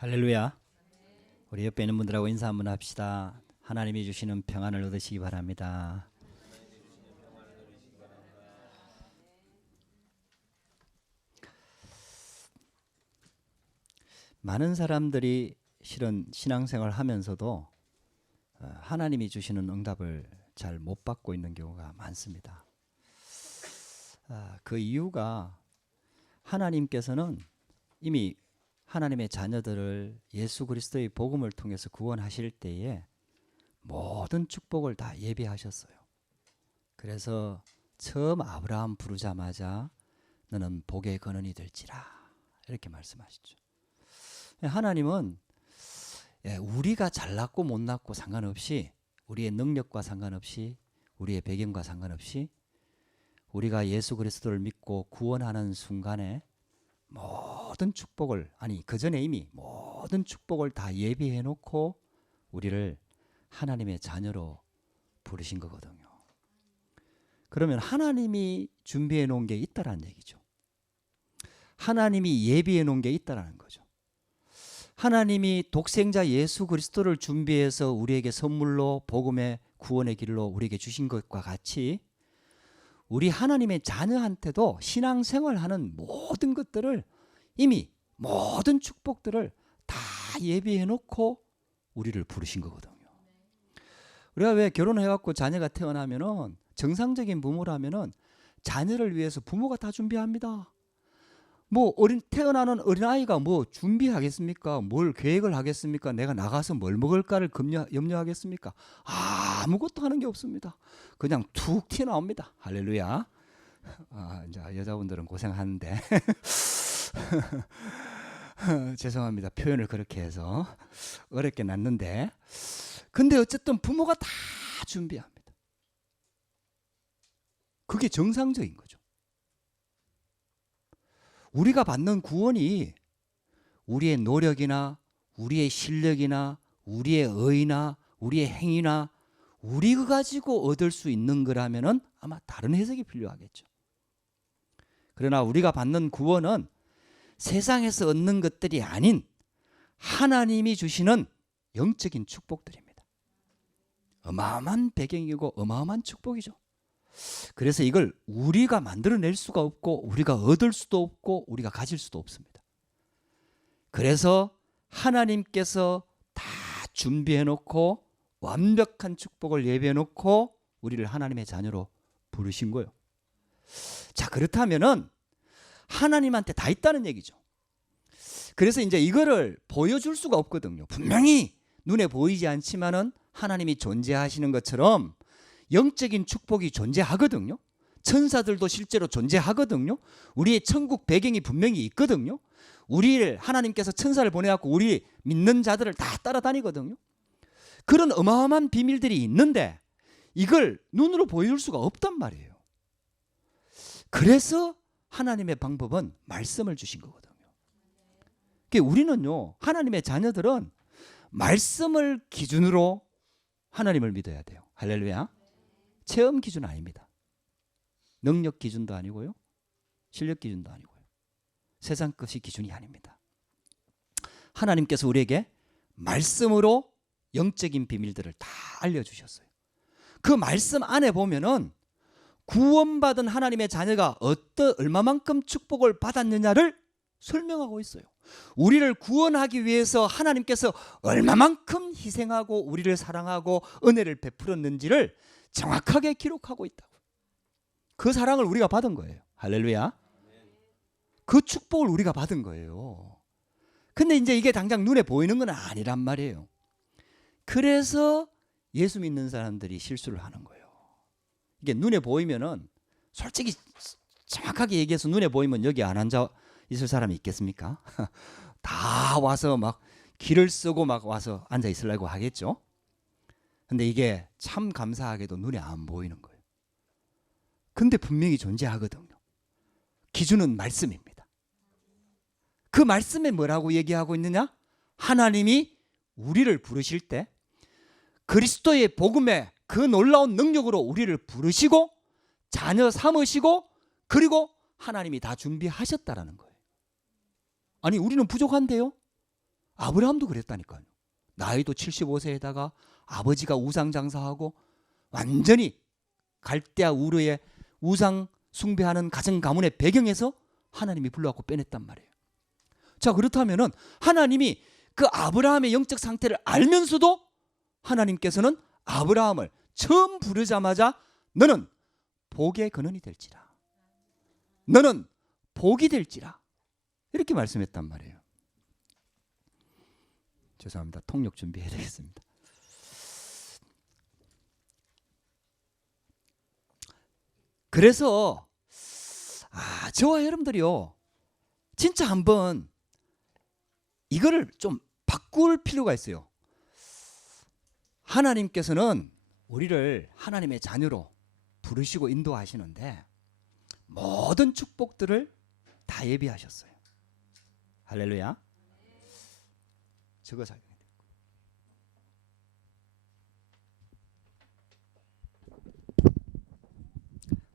할렐루야. 우리 옆에 있는 분들하고 인사 한번 합시다. 하나님이 주시는 평안을 얻으시기 바랍니다. 많은 사람들이 실은 신앙생활 하면서도 하나님이 주시는 응답을 잘 못 받고 있는 경우가 많습니다. 그 이유가 하나님께서는 이미 하나님의 자녀들을 예수 그리스도의 복음을 통해서 구원하실 때에 모든 축복을 다 예비하셨어요. 그래서 처음 아브라함 부르자마자 너는 복의 근원이 될지라 이렇게 말씀하시죠. 하나님은 우리가 잘났고 못났고 상관없이, 우리의 능력과 상관없이, 우리의 배경과 상관없이 우리가 예수 그리스도를 믿고 구원하는 순간에 모든 축복을, 아니 그 전에 이미 모든 축복을 다 예비해 놓고 우리를 하나님의 자녀로 부르신 거거든요. 그러면 하나님이 준비해 놓은 게 있다라는 얘기죠. 하나님이 예비해 놓은 게 있다라는 거죠. 하나님이 독생자 예수 그리스도를 준비해서 우리에게 선물로 복음의 구원의 길로 우리에게 주신 것과 같이 우리 하나님의 자녀한테도 신앙생활하는 모든 것들을, 이미 모든 축복들을 다 예비해 놓고 우리를 부르신 거거든요. 우리가 왜 결혼해갖고 자녀가 태어나면은, 정상적인 부모라면은 자녀를 위해서 부모가 다 준비합니다. 뭐 태어나는 어린아이가 뭐 준비하겠습니까? 뭘 계획을 하겠습니까? 내가 나가서 뭘 먹을까를 염려하겠습니까? 아무것도 하는 게 없습니다. 그냥 툭 튀어나옵니다. 할렐루야. 이제 여자분들은 고생하는데 죄송합니다. 표현을 그렇게 해서 어렵게 났는데, 근데 어쨌든 부모가 다 준비합니다. 그게 정상적인 거죠. 우리가 받는 구원이 우리의 노력이나 우리의 실력이나 우리의 의나 우리의 행위나 우리가 가지고 얻을 수 있는 거라면은 아마 다른 해석이 필요하겠죠. 그러나 우리가 받는 구원은 세상에서 얻는 것들이 아닌 하나님이 주시는 영적인 축복들입니다. 어마어마한 배경이고 어마어마한 축복이죠. 그래서 이걸 우리가 만들어낼 수가 없고 우리가 얻을 수도 없고 우리가 가질 수도 없습니다. 그래서 하나님께서 다 준비해 놓고 완벽한 축복을 예비해 놓고 우리를 하나님의 자녀로 부르신 거예요. 자, 그렇다면은 하나님한테 다 있다는 얘기죠. 그래서 이제 이거를 보여줄 수가 없거든요. 분명히 눈에 보이지 않지만은 하나님이 존재하시는 것처럼 영적인 축복이 존재하거든요. 천사들도 실제로 존재하거든요. 우리의 천국 배경이 분명히 있거든요. 우리를 하나님께서 천사를 보내갖고 우리 믿는 자들을 다 따라다니거든요. 그런 어마어마한 비밀들이 있는데 이걸 눈으로 보여줄 수가 없단 말이에요. 그래서 하나님의 방법은 말씀을 주신 거거든요. 그러니까 우리는요, 하나님의 자녀들은 말씀을 기준으로 하나님을 믿어야 돼요. 할렐루야. 체험 기준 아닙니다. 능력 기준도 아니고요. 실력 기준도 아니고요. 세상 것이 기준이 아닙니다. 하나님께서 우리에게 말씀으로 영적인 비밀들을 다 알려주셨어요. 그 말씀 안에 보면은 구원받은 하나님의 자녀가 얼마만큼 축복을 받았느냐를 설명하고 있어요. 우리를 구원하기 위해서 하나님께서 얼마만큼 희생하고 우리를 사랑하고 은혜를 베풀었는지를 정확하게 기록하고 있다고. 그 사랑을 우리가 받은 거예요. 할렐루야. 그 축복을 우리가 받은 거예요. 근데 이제 이게 당장 눈에 보이는 건 아니란 말이에요. 그래서 예수 믿는 사람들이 실수를 하는 거예요. 이게 눈에 보이면은, 솔직히 정확하게 얘기해서 눈에 보이면 여기 안 앉아 있을 사람이 있겠습니까? 다 와서 막 길을 쓰고 막 와서 앉아 있으려고 하겠죠. 근데 이게 참 감사하게도 눈에 안 보이는 거예요. 근데 분명히 존재하거든요. 기준은 말씀입니다. 그 말씀에 뭐라고 얘기하고 있느냐? 하나님이 우리를 부르실 때 그리스도의 복음의 그 놀라운 능력으로 우리를 부르시고 자녀 삼으시고, 그리고 하나님이 다 준비하셨다라는 거예요. 아니, 우리는 부족한데요? 아브라함도 그랬다니까요. 나이도 75세에다가 아버지가 우상 장사하고 완전히 갈대아 우르의 우상 숭배하는 가정 가문의 배경에서 하나님이 불러갖고 빼냈단 말이에요. 자, 그렇다면은 하나님이 그 아브라함의 영적 상태를 알면서도 하나님께서는 아브라함을 처음 부르자마자 너는 복의 근원이 될지라, 너는 복이 될지라 이렇게 말씀했단 말이에요. 죄송합니다. 통역 준비해야 되겠습니다. 그래서 저와 여러분들이요, 진짜 한번 이거를 좀 바꿀 필요가 있어요. 하나님께서는 우리를 하나님의 자녀로 부르시고 인도하시는데 모든 축복들을 다 예비하셨어요. 할렐루야. 저거 잘.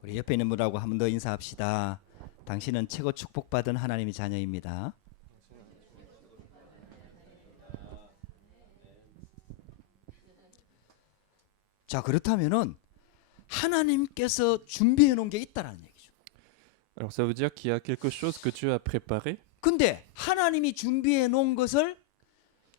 우리 옆에 있는 분하고 한 번 더 인사합시다. 당신은 최고 축복받은 하나님의 자녀입니다. 자, 그렇다면은 하나님께서 준비해 놓은 게 있다라는 얘기죠. Alors ça veut dire qu'il y a quelque chose que Dieu a préparé. 근데 하나님이 준비해 놓은 것을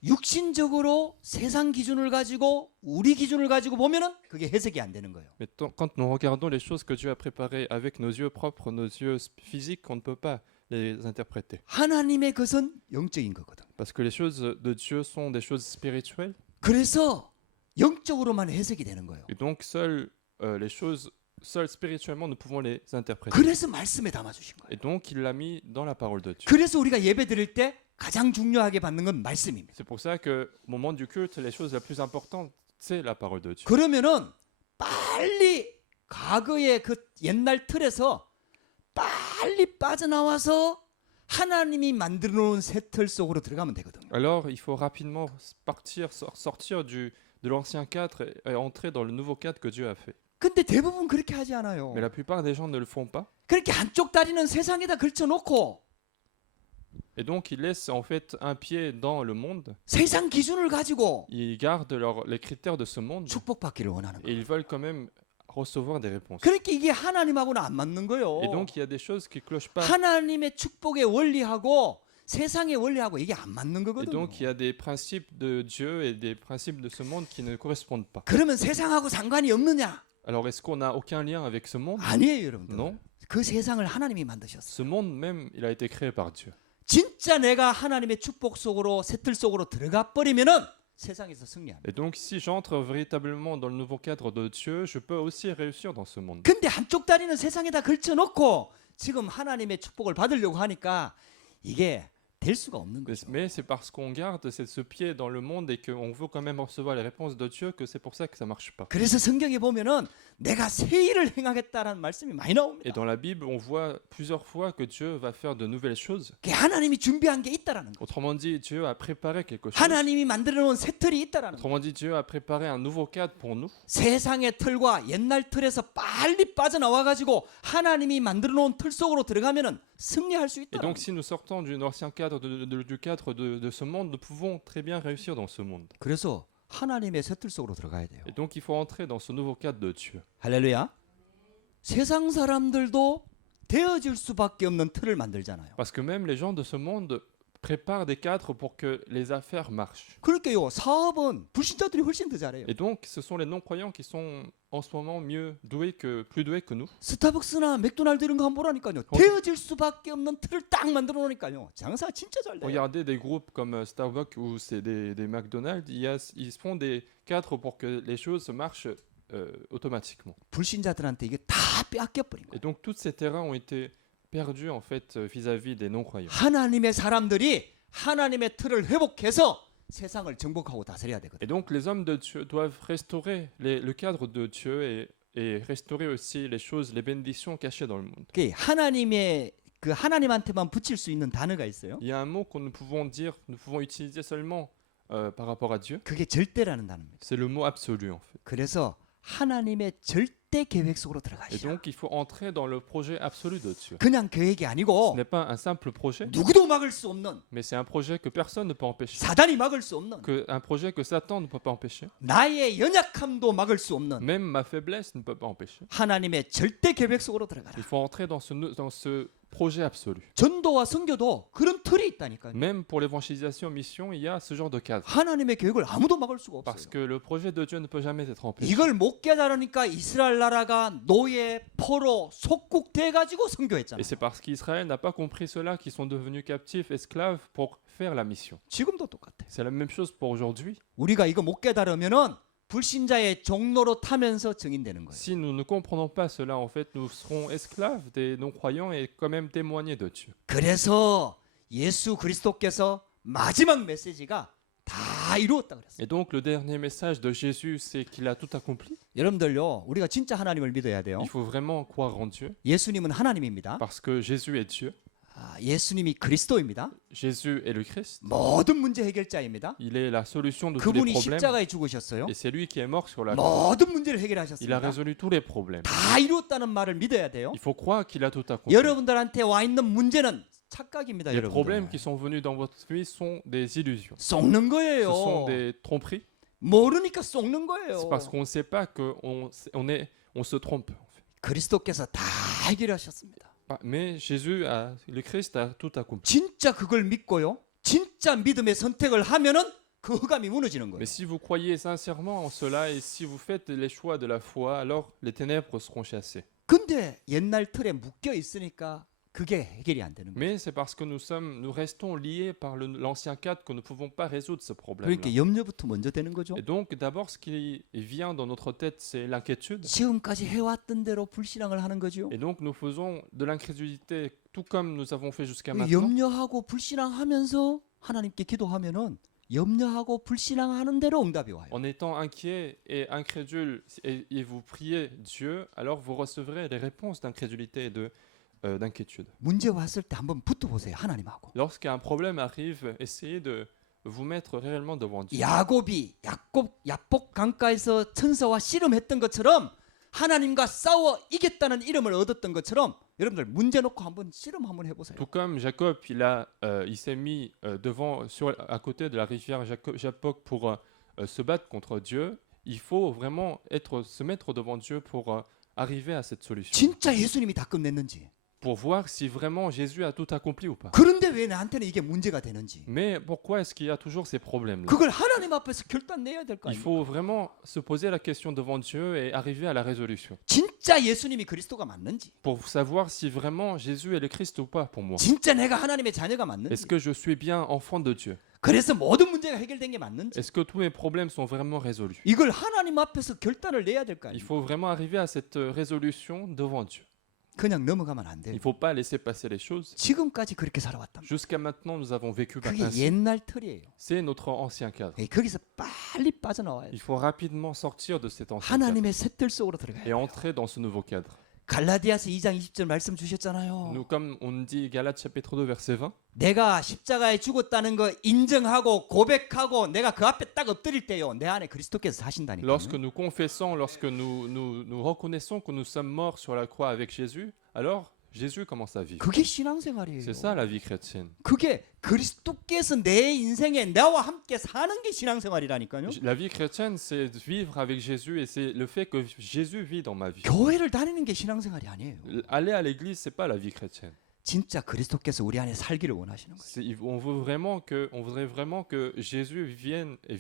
육신적으로 세상 기준을 가지고 우리 기준을 가지고 보면은 그게 해석이 안 되는 거예요. Mais quand nous regardons les choses que Dieu a préparées avec nos yeux propres, nos yeux physiques, on ne peut pas les interpréter. 하나님의 것은 영적인 거거든. Parce que les choses de Dieu sont des choses spirituelles. 그래서 영적으로만 해석이 되는 거예요. Et donc seules les choses, seules spirituellement, nous pouvons les interpréter. 그래서 말씀에 담아 주신 거예요. Et donc il l'a mis dans la parole de Dieu. 그래서 우리가 예배 드릴 때 가장 중요하게 받는 건 말씀입니다. C'est pour ça que au moment du culte, les choses les plus importantes, c'est la parole de Dieu. 그러면은 빨리 과거의 그 옛날 틀에서 빨리 빠져나와서 하나님이 만들어 놓은 새 틀 속으로 들어가면 되거든요. Alors il faut rapidement partir, sortir de l'ancien cadre et entrer dans le nouveau cadre que Dieu a fait. 근데 대부분 그렇게 하지 않아요. Mais la plupart des gens ne le font pas. 그렇게 한쪽 다리는 세상에다 걸쳐놓고 Et donc ils laissent en fait un pied dans le monde. 세상 기준을 가지고 Ils gardent les critères de ce monde 축복받기를 원하는 et 거예요. ils veulent quand même recevoir des réponses. 그러니까 이게 하나님하고는 안 맞는 거예요. Et donc il y a des choses qui clochent pas. 하나님의 축복의 원리하고 세상의 원리하고 이게 안 맞는 Et 거거든요. donc il y a des principes de Dieu et des principes de ce monde qui ne correspondent pas. 그러면 세상하고 상관이 없느냐? Alors est-ce qu'on n'a aucun lien avec ce monde? 아니에요, 여러분들. Non. 그 세상을 하나님이 만드셨어요. Ce monde même, il a été créé par Dieu. 진짜 내가 하나님의 축복 속으로 새틀 속으로 들어가 버리면은 세상에서 승리합니다. Et donc si j'entre véritablement dans le nouveau cadre de Dieu, je peux aussi réussir dans ce monde. 근데 한쪽 다리는 세상에다 걸쳐놓고 지금 하나님의 축복을 받으려고 하니까 이게 될 수가 없는 거죠. Mais c'est parce qu'on garde ce pied dans le monde et qu'on veut quand même recevoir les réponses de Dieu que c'est pour ça que ça marche pas. 그래서 성경에 보면은 내가 새 일을 행하겠다라는 말씀이 많이 Et 나옵니다. dans la Bible, on voit plusieurs fois que Dieu va faire de nouvelles choses. 그게 하나님이 준비한 게 있다라는 거. Autrement dit, Dieu a préparé quelque chose. 하나님이 만들어 놓은 새 틀이 있다라는 거. Autrement dit, Dieu a préparé un nouveau cadre pour nous. 세상의 틀과 옛날 틀에서 빨리 빠져나와 가지고 하나님이 만들어 놓은 틀 속으로 들어가면은 승리할 수 Et 있다. donc si nous sortons du ancien cadre du cadre de ce monde, nous pouvons très bien réussir dans ce monde. 그래서 하나님의 새 틀 속으로 들어가야 돼요. Et donc il faut entrer dans ce nouveau cadre de Dieu. 할렐루야. 세상 사람들도 되어질 수밖에 없는 틀을 만들잖아요. Parce que même les gens de ce monde préparent des cadres pour que les affaires marchent. 그러니까요. 사업은 불신자들이 훨씬 더 잘해요. Et donc ce sont les non-croyants qui sont en ce moment plus doués que nous. 스타벅스나 맥도날드 이런 거 한번 보라니까요. 되어질 수밖에 없는 틀을 딱 만들어 놓으니까요. 장사 진짜 잘 돼요. Regardez des groupes comme Starbucks ou c'est des McDonald's, ils font des cadres pour que les choses marchent automatiquement. 불신자들한테 이게 다 빼앗겨 버린 거예요. Et donc tous ces terrains ont été perdus en fait vis-à-vis des non-croyants. 하나님의 사람들이 하나님의 틀을 회복해서 세상을 정복하고 다스려야 되거든요. Et donc les hommes de Dieu doivent restaurer le cadre de Dieu et restaurer aussi les choses, les bénédictions cachées dans le monde. 그 하나님의 그 하나님한테만 붙일 수 있는 단어가 있어요. Il y a un mot que nous pouvons dire, nous pouvons utiliser seulement par rapport à Dieu. 그게 절대라는 단어입니다. C'est le mot absolu en fait. 그래서 하나님의 절대 절대 계획 속으로 Et 들어가시라. donc, il faut entrer dans le projet absolu de Dieu. 그냥 계획이 Ce 아니고 n'est pas un simple projet, 누구도 막을 수 없는, mais c'est un projet que personne ne peut empêcher. 사단이 막을 수 없는, Un projet que Satan ne peut pas empêcher. 나의 연약함도 막을 수 없는 Même ma faiblesse ne peut pas empêcher. 하나님의 절대 계획 속으로 들어가라. Il faut entrer dans ce projet absolu. 전도와 선교도 그런 틀이 있다니까요. Même pour l'évangélisation mission, il y a ce genre de cadre. 하나님의 계획을 아무도 막을 수가 Parce 없어요. que le projet de Dieu ne peut jamais être empêché. 이걸 못 깨달으니까 이스라엘 나라가 노예, 포로, 속국 돼가지고 Et 선교했잖아요. c'est parce qu'Israël n'a pas compris cela qu'ils sont devenus captifs, esclaves pour faire la mission. 지금도 똑같아. C'est la même chose pour aujourd'hui. 우리가 이거 못 깨달으면은 불신자의 종로로 타면서 증인되는 거예요. Si nous ne comprenons pas cela, en fait, nous serons esclaves des non-croyants et quand même témoigner de Dieu. 그래서 예수 그리스도께서 마지막 메시지가 다 이루었다 그랬어요. Et donc, le dernier message de Jésus, c'est qu'il a tout accompli. 여러분들요, 우리가 진짜 하나님을 믿어야 돼요. Il faut vraiment croire en Dieu, 예수님은 하나님입니다. parce que Jésus est Dieu. 예수님이 그리스도입니다. Jésus est le Christ. 모든 문제 해결자입니다. Il est la solution de tous les 그분이 problèmes. 십자가에 죽으셨어요. Et c'est lui qui est mort sur la croix. 모든 문제를 Il a 해결하셨습니다. résolu tous les problèmes. 다 이루었다는 말을 믿어야 돼요. Il faut croire qu'il a tout accompli. 여러분들한테 와 있는 문제는 착각입니다. Les problèmes 여러분들. qui sont venus dans votre vie sont des illusions. 속는 Ce 거예요. sont des tromperies. 모르니까 속는 거예요. C'est parce qu'on ne sait pas qu'on se trompe. En fait. 그리스도께서 다 해결하셨습니다. Mais le Christ a tout accompli. 진짜 그걸 믿고요. 진짜 믿음의 선택을 하면은 그 흑암이 무너지는 거예요. Mais si vous croyez sincèrement en cela et si vous faites les choix de la foi, alors les ténèbres seront chassées. 근데 옛날 틀에 묶여 있으니까 그게 해결이 안 되는 거예요. Mais c'est parce que nous restons liés par l'ancien cadre que nous ne pouvons pas résoudre ce problème. 그러니까 염려부터 먼저 되는 거죠. Et donc, d'abord, ce qui vient dans notre tête, c'est l'inquiétude. 지금까지 해왔던 대로 불신앙을 하는 거죠. Et donc, nous faisons de l'incrédulité, tout comme nous avons fait jusqu'à maintenant. 염려하고 불신앙하면서 하나님께 기도하면은 염려하고 불신앙하는 대로 응답이 와요. En étant inquiet et incrédule, et vous priez Dieu, alors vous recevrez les réponses d'incrédulité et d'inquiétude. 문제 왔을 때 한번 붙어 보세요. 하나님하고. Lorsqu'un problème arrive, essayez de vous mettre réellement devant Dieu. 야곱이 야복 강가에서 천사와 씨름했던 것처럼 하나님과 싸워 이겼다는 이름을 얻었던 것처럼 여러분들 문제 놓고 한번 씨름 한번 해보세요. Tout comme Jacob, il s'est mis à côté de la rivière Jabbok pour se battre contre Dieu. Il faut vraiment se mettre devant Dieu pour arriver à cette solution. 진짜 예수님이 다 끝냈는지. Pour voir si vraiment Jésus a tout accompli ou pas. 그런데 왜 나한테는 이게 문제가 되는지. Mais pourquoi est-ce qu'il y a toujours ces problèmes-là? 그걸 하나님 앞에서 결단 내야 될 거 Il 아니에요. faut vraiment se poser la question devant Dieu et arriver à la résolution. 진짜 예수님이 그리스도가 맞는지. Pour savoir si vraiment Jésus est le Christ ou pas pour moi. 진짜 내가 하나님의 자녀가 Est-ce 맞는지. que je suis bien enfant de Dieu? 그래서 모든 문제가 해결된 게 맞는지. Est-ce que tous mes problèmes sont vraiment résolus? 이걸 하나님 앞에서 결단을 내야 될 거 Il 아니에요. faut vraiment arriver à cette résolution devant Dieu. 그냥 넘어가면 안 Il 돼요. ne faut pas laisser passer les choses. 지금까지 그렇게 살아왔단 말이에요. Jusqu'à maintenant, nous avons vécu 그게 ainsi. 옛날 틀이에요. C'est notre ancien cadre. 거기서 빨리 빠져나와야 돼요. Il faut rapidement sortir de cet ancien cadre 하나님의 새 틀 속으로 들어가야 et 돼요. entrer dans ce nouveau cadre. 갈라디아서 2장 20절 말씀 주셨잖아요. Nous, comme on dit Galates chapitre 2 verset 20, 내가 십자가에 죽었다는 거 인정하고 고백하고 내가 그 앞에 딱 엎드릴 때요. 내 안에 그리스도께서 사신다니까요. lorsque nous confessons, lorsque nous reconnaissons que nous sommes morts sur la croix avec Jésus, alors Jésus commence à vivre. 그게 신앙생활이에요. C'est ça la vie chrétienne. 그게 그리스도께서 내 인생에 나와 함께 사는 게 신앙생활이라니까요. La vie chrétienne, c'est de vivre avec Jésus et c'est le fait que Jésus vit dans ma vie. 교회를 다니는 게 신앙생활이 아니에요. Aller à l'église, c'est pas la vie chrétienne. 진짜 그리스도께서 우리 안에 살기를 원하시는 거예요. On voudrait vraiment que Jésus vienne et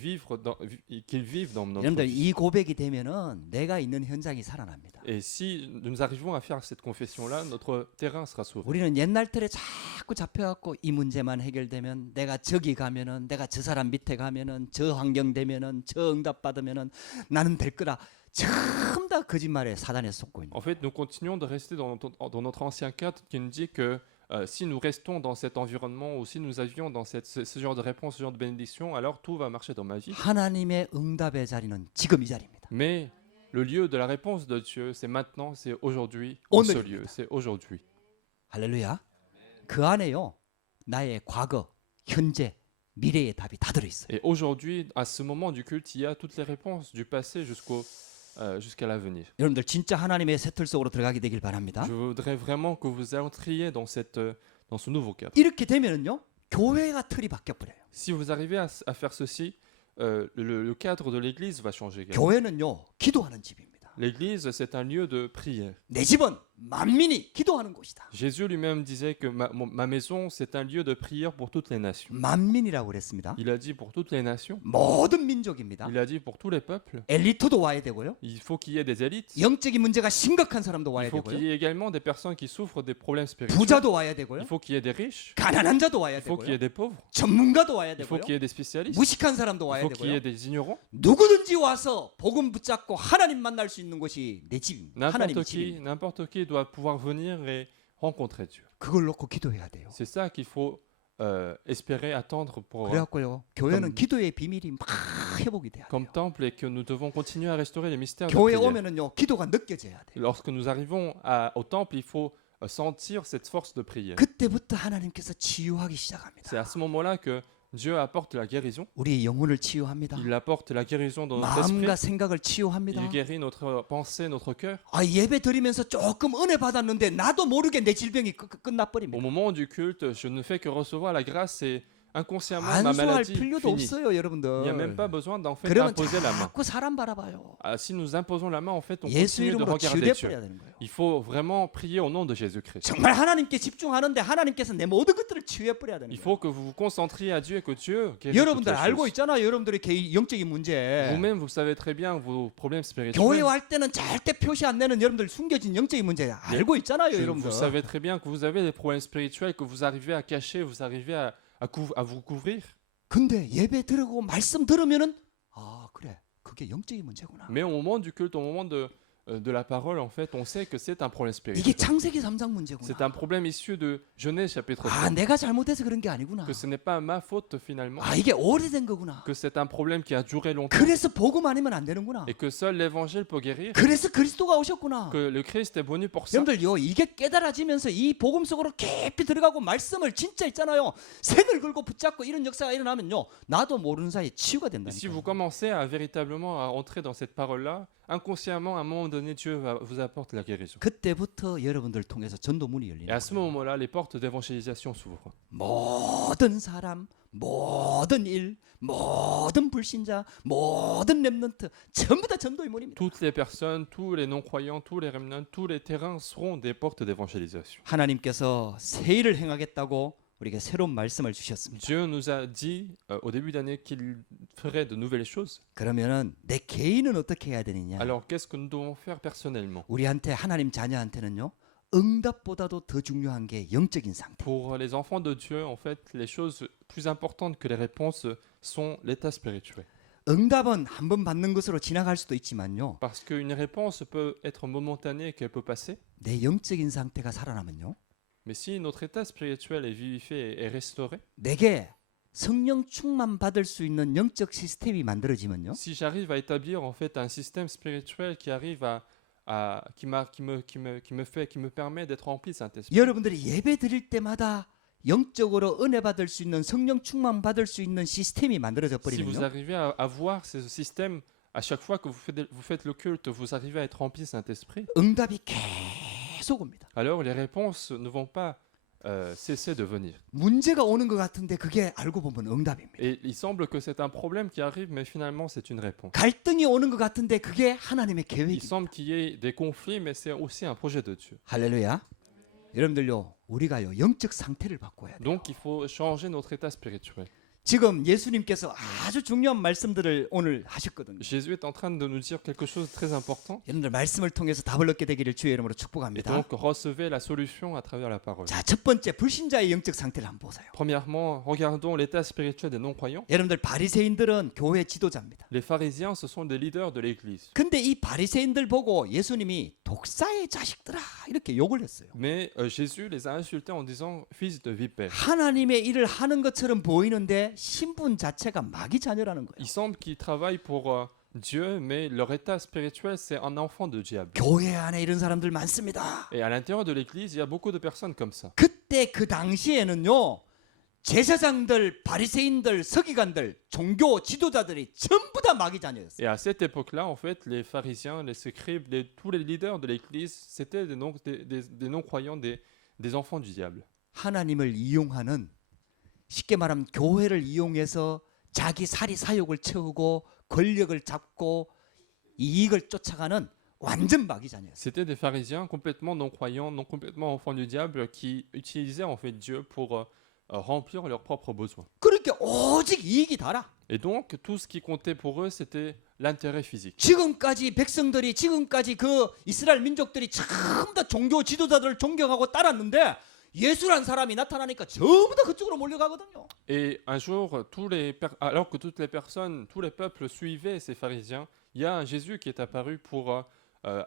qu'il vive dans notre 여러분들 vie. 이 고백이 되면은 내가 있는 현장이 살아납니다. Et si nous arrivons à faire cette confession-là, notre terrain sera sauvé. 우리는 옛날 틀에 자꾸 잡혀갖고 이 문제만 해결되면 내가 저기 가면은 내가 저 사람 밑에 가면은 저 환경 되면은 저 응답 받으면은 나는 될 거라. 전부 다 거짓말에 사단에 속고 있는. En fait, nous continuons de rester dans notre ancien cadre qui nous dit que si nous restons dans cet environnement ou si nous avions dans ce genre de réponse, ce genre de bénédiction, alors tout va marcher dans ma vie. 하나님의 응답의 자리는 지금 이 자리입니다. Mais le lieu de la réponse de Dieu, c'est maintenant, c'est aujourd'hui, 오늘. ce lieu, c'est aujourd'hui. 할렐루야. 그 안에요. 나의 과거, 현재, 미래의 답이 다 들어있어요. Et aujourd'hui, à ce moment du culte, il y a toutes les réponses du passé jusqu'au jusqu'à l'avenir. 여러분들 진짜 하나님의 새 틀 속으로 들어가게 되길 바랍니다. Je voudrais vraiment que vous entriez dans ce nouveau cadre. 이렇게 되면은요 교회가 틀이 바뀌어 버려요. Si vous arrivez à faire ceci, le cadre de l'église va changer également. 교회는요 기도하는 집입니다. L'église, c'est un lieu de prière. 내 집은 만민이 기도하는 곳이다. Jésus lui-même disait que ma maison, c'est un lieu de prière pour toutes les nations. 만민이라고 그랬습니다. Il a dit pour toutes les nations. 모든 민족입니다. Il a dit pour tous les peuples. 엘리트도 와야 되고요. Il faut qu'il y ait des élites. 영적인 문제가 심각한 사람도 Il 와야 faut qu'il 되고요. y ait également des personnes qui souffrent des problèmes spirituels. 부자도 와야 되고요. Il faut qu'il y ait des riches. 가난한 자도 와야 Il faut qu'il y ait 되고요. des pauvres. 전문가도 와야 Il faut 되고요. qu'il y ait des spécialistes. 무식한 사람도 Il 와야 faut qu'il y ait 되고요. des ignorants. 누구든지 와서 복음 붙잡고 하나님 만날 수 있는 곳이 내 집입니다. 하나님의 집입니다. N'importe qui doit pouvoir venir et rencontrer Dieu. 그걸 놓고 기도해야 돼요. C'est ça qu'il faut espérer, attendre pour, 그래갖고요. 교회는 comme- 기도의 비밀이 막 회복이 돼야 comme 돼요. temple et que nous devons continuer à restaurer les mystères de 교회 prière. 오면은요 기도가 느껴져야 돼요. Lorsque nous arrivons au temple, il faut sentir cette force de prière. 그때부터 하나님께서 치유하기 C'est 시작합니다. à ce moment-là que Dieu apporte la guérison. 우리의 영혼을 치유합니다. Il apporte la guérison dans notre esprit. 마음과 생각을 치유합니다. Il guérit notre pensée, notre cœur. 아, 예배 드리면서 조금 은혜 받았는데 나도 모르게 내 질병이 Au 끝나버립니다. moment du culte, je ne fais que recevoir la grâce et inconsciemment ma 안수할 maladie 필요도 finit. 없어요, Il n'y a même pas 여러분들. besoin d'en fait 그러면 imposer la main. 자꾸 사람 바라봐요. Si nous imposons la main, en fait, on 예수 continue de 이름으로 regarder 치유돼 버려야 Dieu. 되는 거예요. Il faut vraiment prier au nom de Jésus-Christ. 정말 하나님께 집중하는데 하나님께서 내 모든 것들을 치유해 버려야 되는 Il 거예요. faut que vous vous concentriez à Dieu et que Dieu guérisse toutes 여러분들 les 알고 choses. 있잖아요. 여러분들의 영적인 문제. Vous-même, vous savez très bien vos problèmes 교회 spirituels. 갈 때는 절대 표시 안 내는 여러분들 숨겨진 영적인 문제 알고 있잖아요, 여러분들. Vous savez très bien que vous avez des problèmes spirituels, que vous arrivez à cacher, vous arrivez à vous couvrir. 근데 예배 들으고 말씀 들으면은 아 그래 그게 영적인 문제구나. Mais au moment du culte, au moment de la parole, en fait, on sait que c'est un problème 이게 spirituel. 창세기 3장 C'est 문제구나. un problème issu de Genèse chapitre 아 3. 내가 잘못해서 그런 게 아니구나. Que ce n'est pas ma faute finalement. 아 이게 오래된 거구나. Que c'est un problème qui a duré longtemps. 그래서 복음 아니면 안 되는구나. Et que seul l'évangile peut guérir. 그래서 그리스도가 오셨구나. Que le Christ est venu pour ça. 여러분들요 이게 깨달아지면서 이 복음 속으로 깊이 들어가고 말씀을 진짜 있잖아요. 생을 걸고 붙잡고 이런 역사가 일어나면요 나도 모르는 사이에 치유가 Et si 된다니까. vous commencez à véritablement à entrer dans cette parole-là, inconsciemment, à un moment donné, Dieu vous apporte la guérison. 그때부터 여러분들 통해서 전도 문이 열리는 Et à ce 거예요. moment-là, les portes d'évangélisation s'ouvrent. 모든 사람, 모든 일, 모든 불신자, 모든 렘넌트 전부 다 전도의 문입니다. Toutes les personnes, tous les non-croyants, tous les remnants, tous les terrains seront des portes d'évangélisation. 하나님께서 새 일을 행하겠다고 우리에게 새로운 말씀을 주셨습니다. Dieu nous a dit au début d'année qu'il ferait de nouvelles choses. 그러면은 내 개인은 어떻게 해야 되느냐? Alors qu'est-ce que nous devons faire personnellement? 우리한테 하나님 자녀한테는요. 응답보다도 더 중요한 게 영적인 상태. Pour les enfants de Dieu, en fait, les choses plus importantes que les réponses sont l'état spirituel. 응답은 한 번 받는 것으로 지나갈 수도 있지만요. Parce qu'une réponse peut être momentanée et qu'elle peut passer. 내 영적인 상태가 살아나면요. Mais si notre état spirituel est vivifié et restauré, 내게 성령 충만 받을 수 있는 영적 시스템이 만들어지면요. si j'arrive à établir en fait un système spirituel qui arrive qui me permet d'être rempli de Saint-Esprit. 여러분들이 예배 드릴 때마다 영적으로 은혜 받을 수 있는 성령 충만 받을 수 있는 시스템이 만들어져 Si vous 버리면요. arrivez à voir ce système, à chaque fois que vous faites le culte, vous arrivez à être rempli de Saint-Esprit, 응답이 계속 옵니다. alors les réponses ne vont pas cesser de venir. 문제가 오는 것 같은데 그게 알고 보면 응답입니다. Et il semble que c'est un problème qui arrive, mais finalement c'est une réponse. 갈등이 오는 것 같은데 그게 하나님의 Il 계획입니다. semble qu'il y ait des conflits, mais c'est aussi un projet de Dieu. 할렐루야. 여러분들요. 우리가요. 영적 상태를 바꿔야 돼요. Donc il faut changer notre état spirituel. 지금 예수님께서 아주 중요한 말씀들을 오늘 하셨거든요. Jésus est en train de nous dire quelque chose de très important. 여러분들 말씀을 통해서 답을 얻게 되기를 주의 이름으로 Et 축복합니다. donc recevez la solution à travers la parole. 자, 첫 번째 불신자의 영적 상태를 한번 보세요. Premièrement, regardons l'état spirituel des non-croyants. 여러분들 바리새인들은 교회 지도자입니다. Les pharisiens, ce sont des leaders de l'Église. 근데 이 바리새인들 보고 예수님이 독사의 자식들아 이렇게 욕을 했어요. Mais Jésus les a insultés en disant fils de vipère. 하나님의 일을 하는 것처럼 보이는데 신분 자체가 마귀 자녀라는 거예요. Il semble qu'ils travaillent pour Dieu, mais leur état spirituel, c'est un enfant de diable. 교회 안에 이런 사람들 많습니다. Et à l'intérieur de l'Église, il y a beaucoup de personnes comme ça. 그때 그 당시에는요. 제사장들, 바리새인들, 서기관들, 종교 지도자들이 전부 다 마귀 자녀였어요. Et à cette époque-là, en fait, les pharisiens, les scribes, tous les leaders de l'Église, c'était des non-croyants, des enfants du diable. 하나님을 이용하는, 쉽게 말하면 교회를 이용해서 자기 사리 사욕을 채우고 권력을 잡고 이익을 쫓아가는 완전 마귀 자녀였어요. C'était des pharisiens complètement non-croyants, non complètement enfants du diable, qui utilisaient en fait Dieu pour remplir leurs propres besoins. 그렇게 오직 이익이 다라. Et donc, tout ce qui comptait pour eux, c'était l'intérêt physique. 지금까지 백성들이, 지금까지 그 이스라엘 민족들이 전부 다 종교 지도자들을 존경하고 따랐는데 예수란 사람이 나타나니까 전부 다 그쪽으로 몰려가거든요. Et un jour, alors que toutes les personnes, tous les peuples suivaient ces pharisiens, il y a un Jésus qui est apparu pour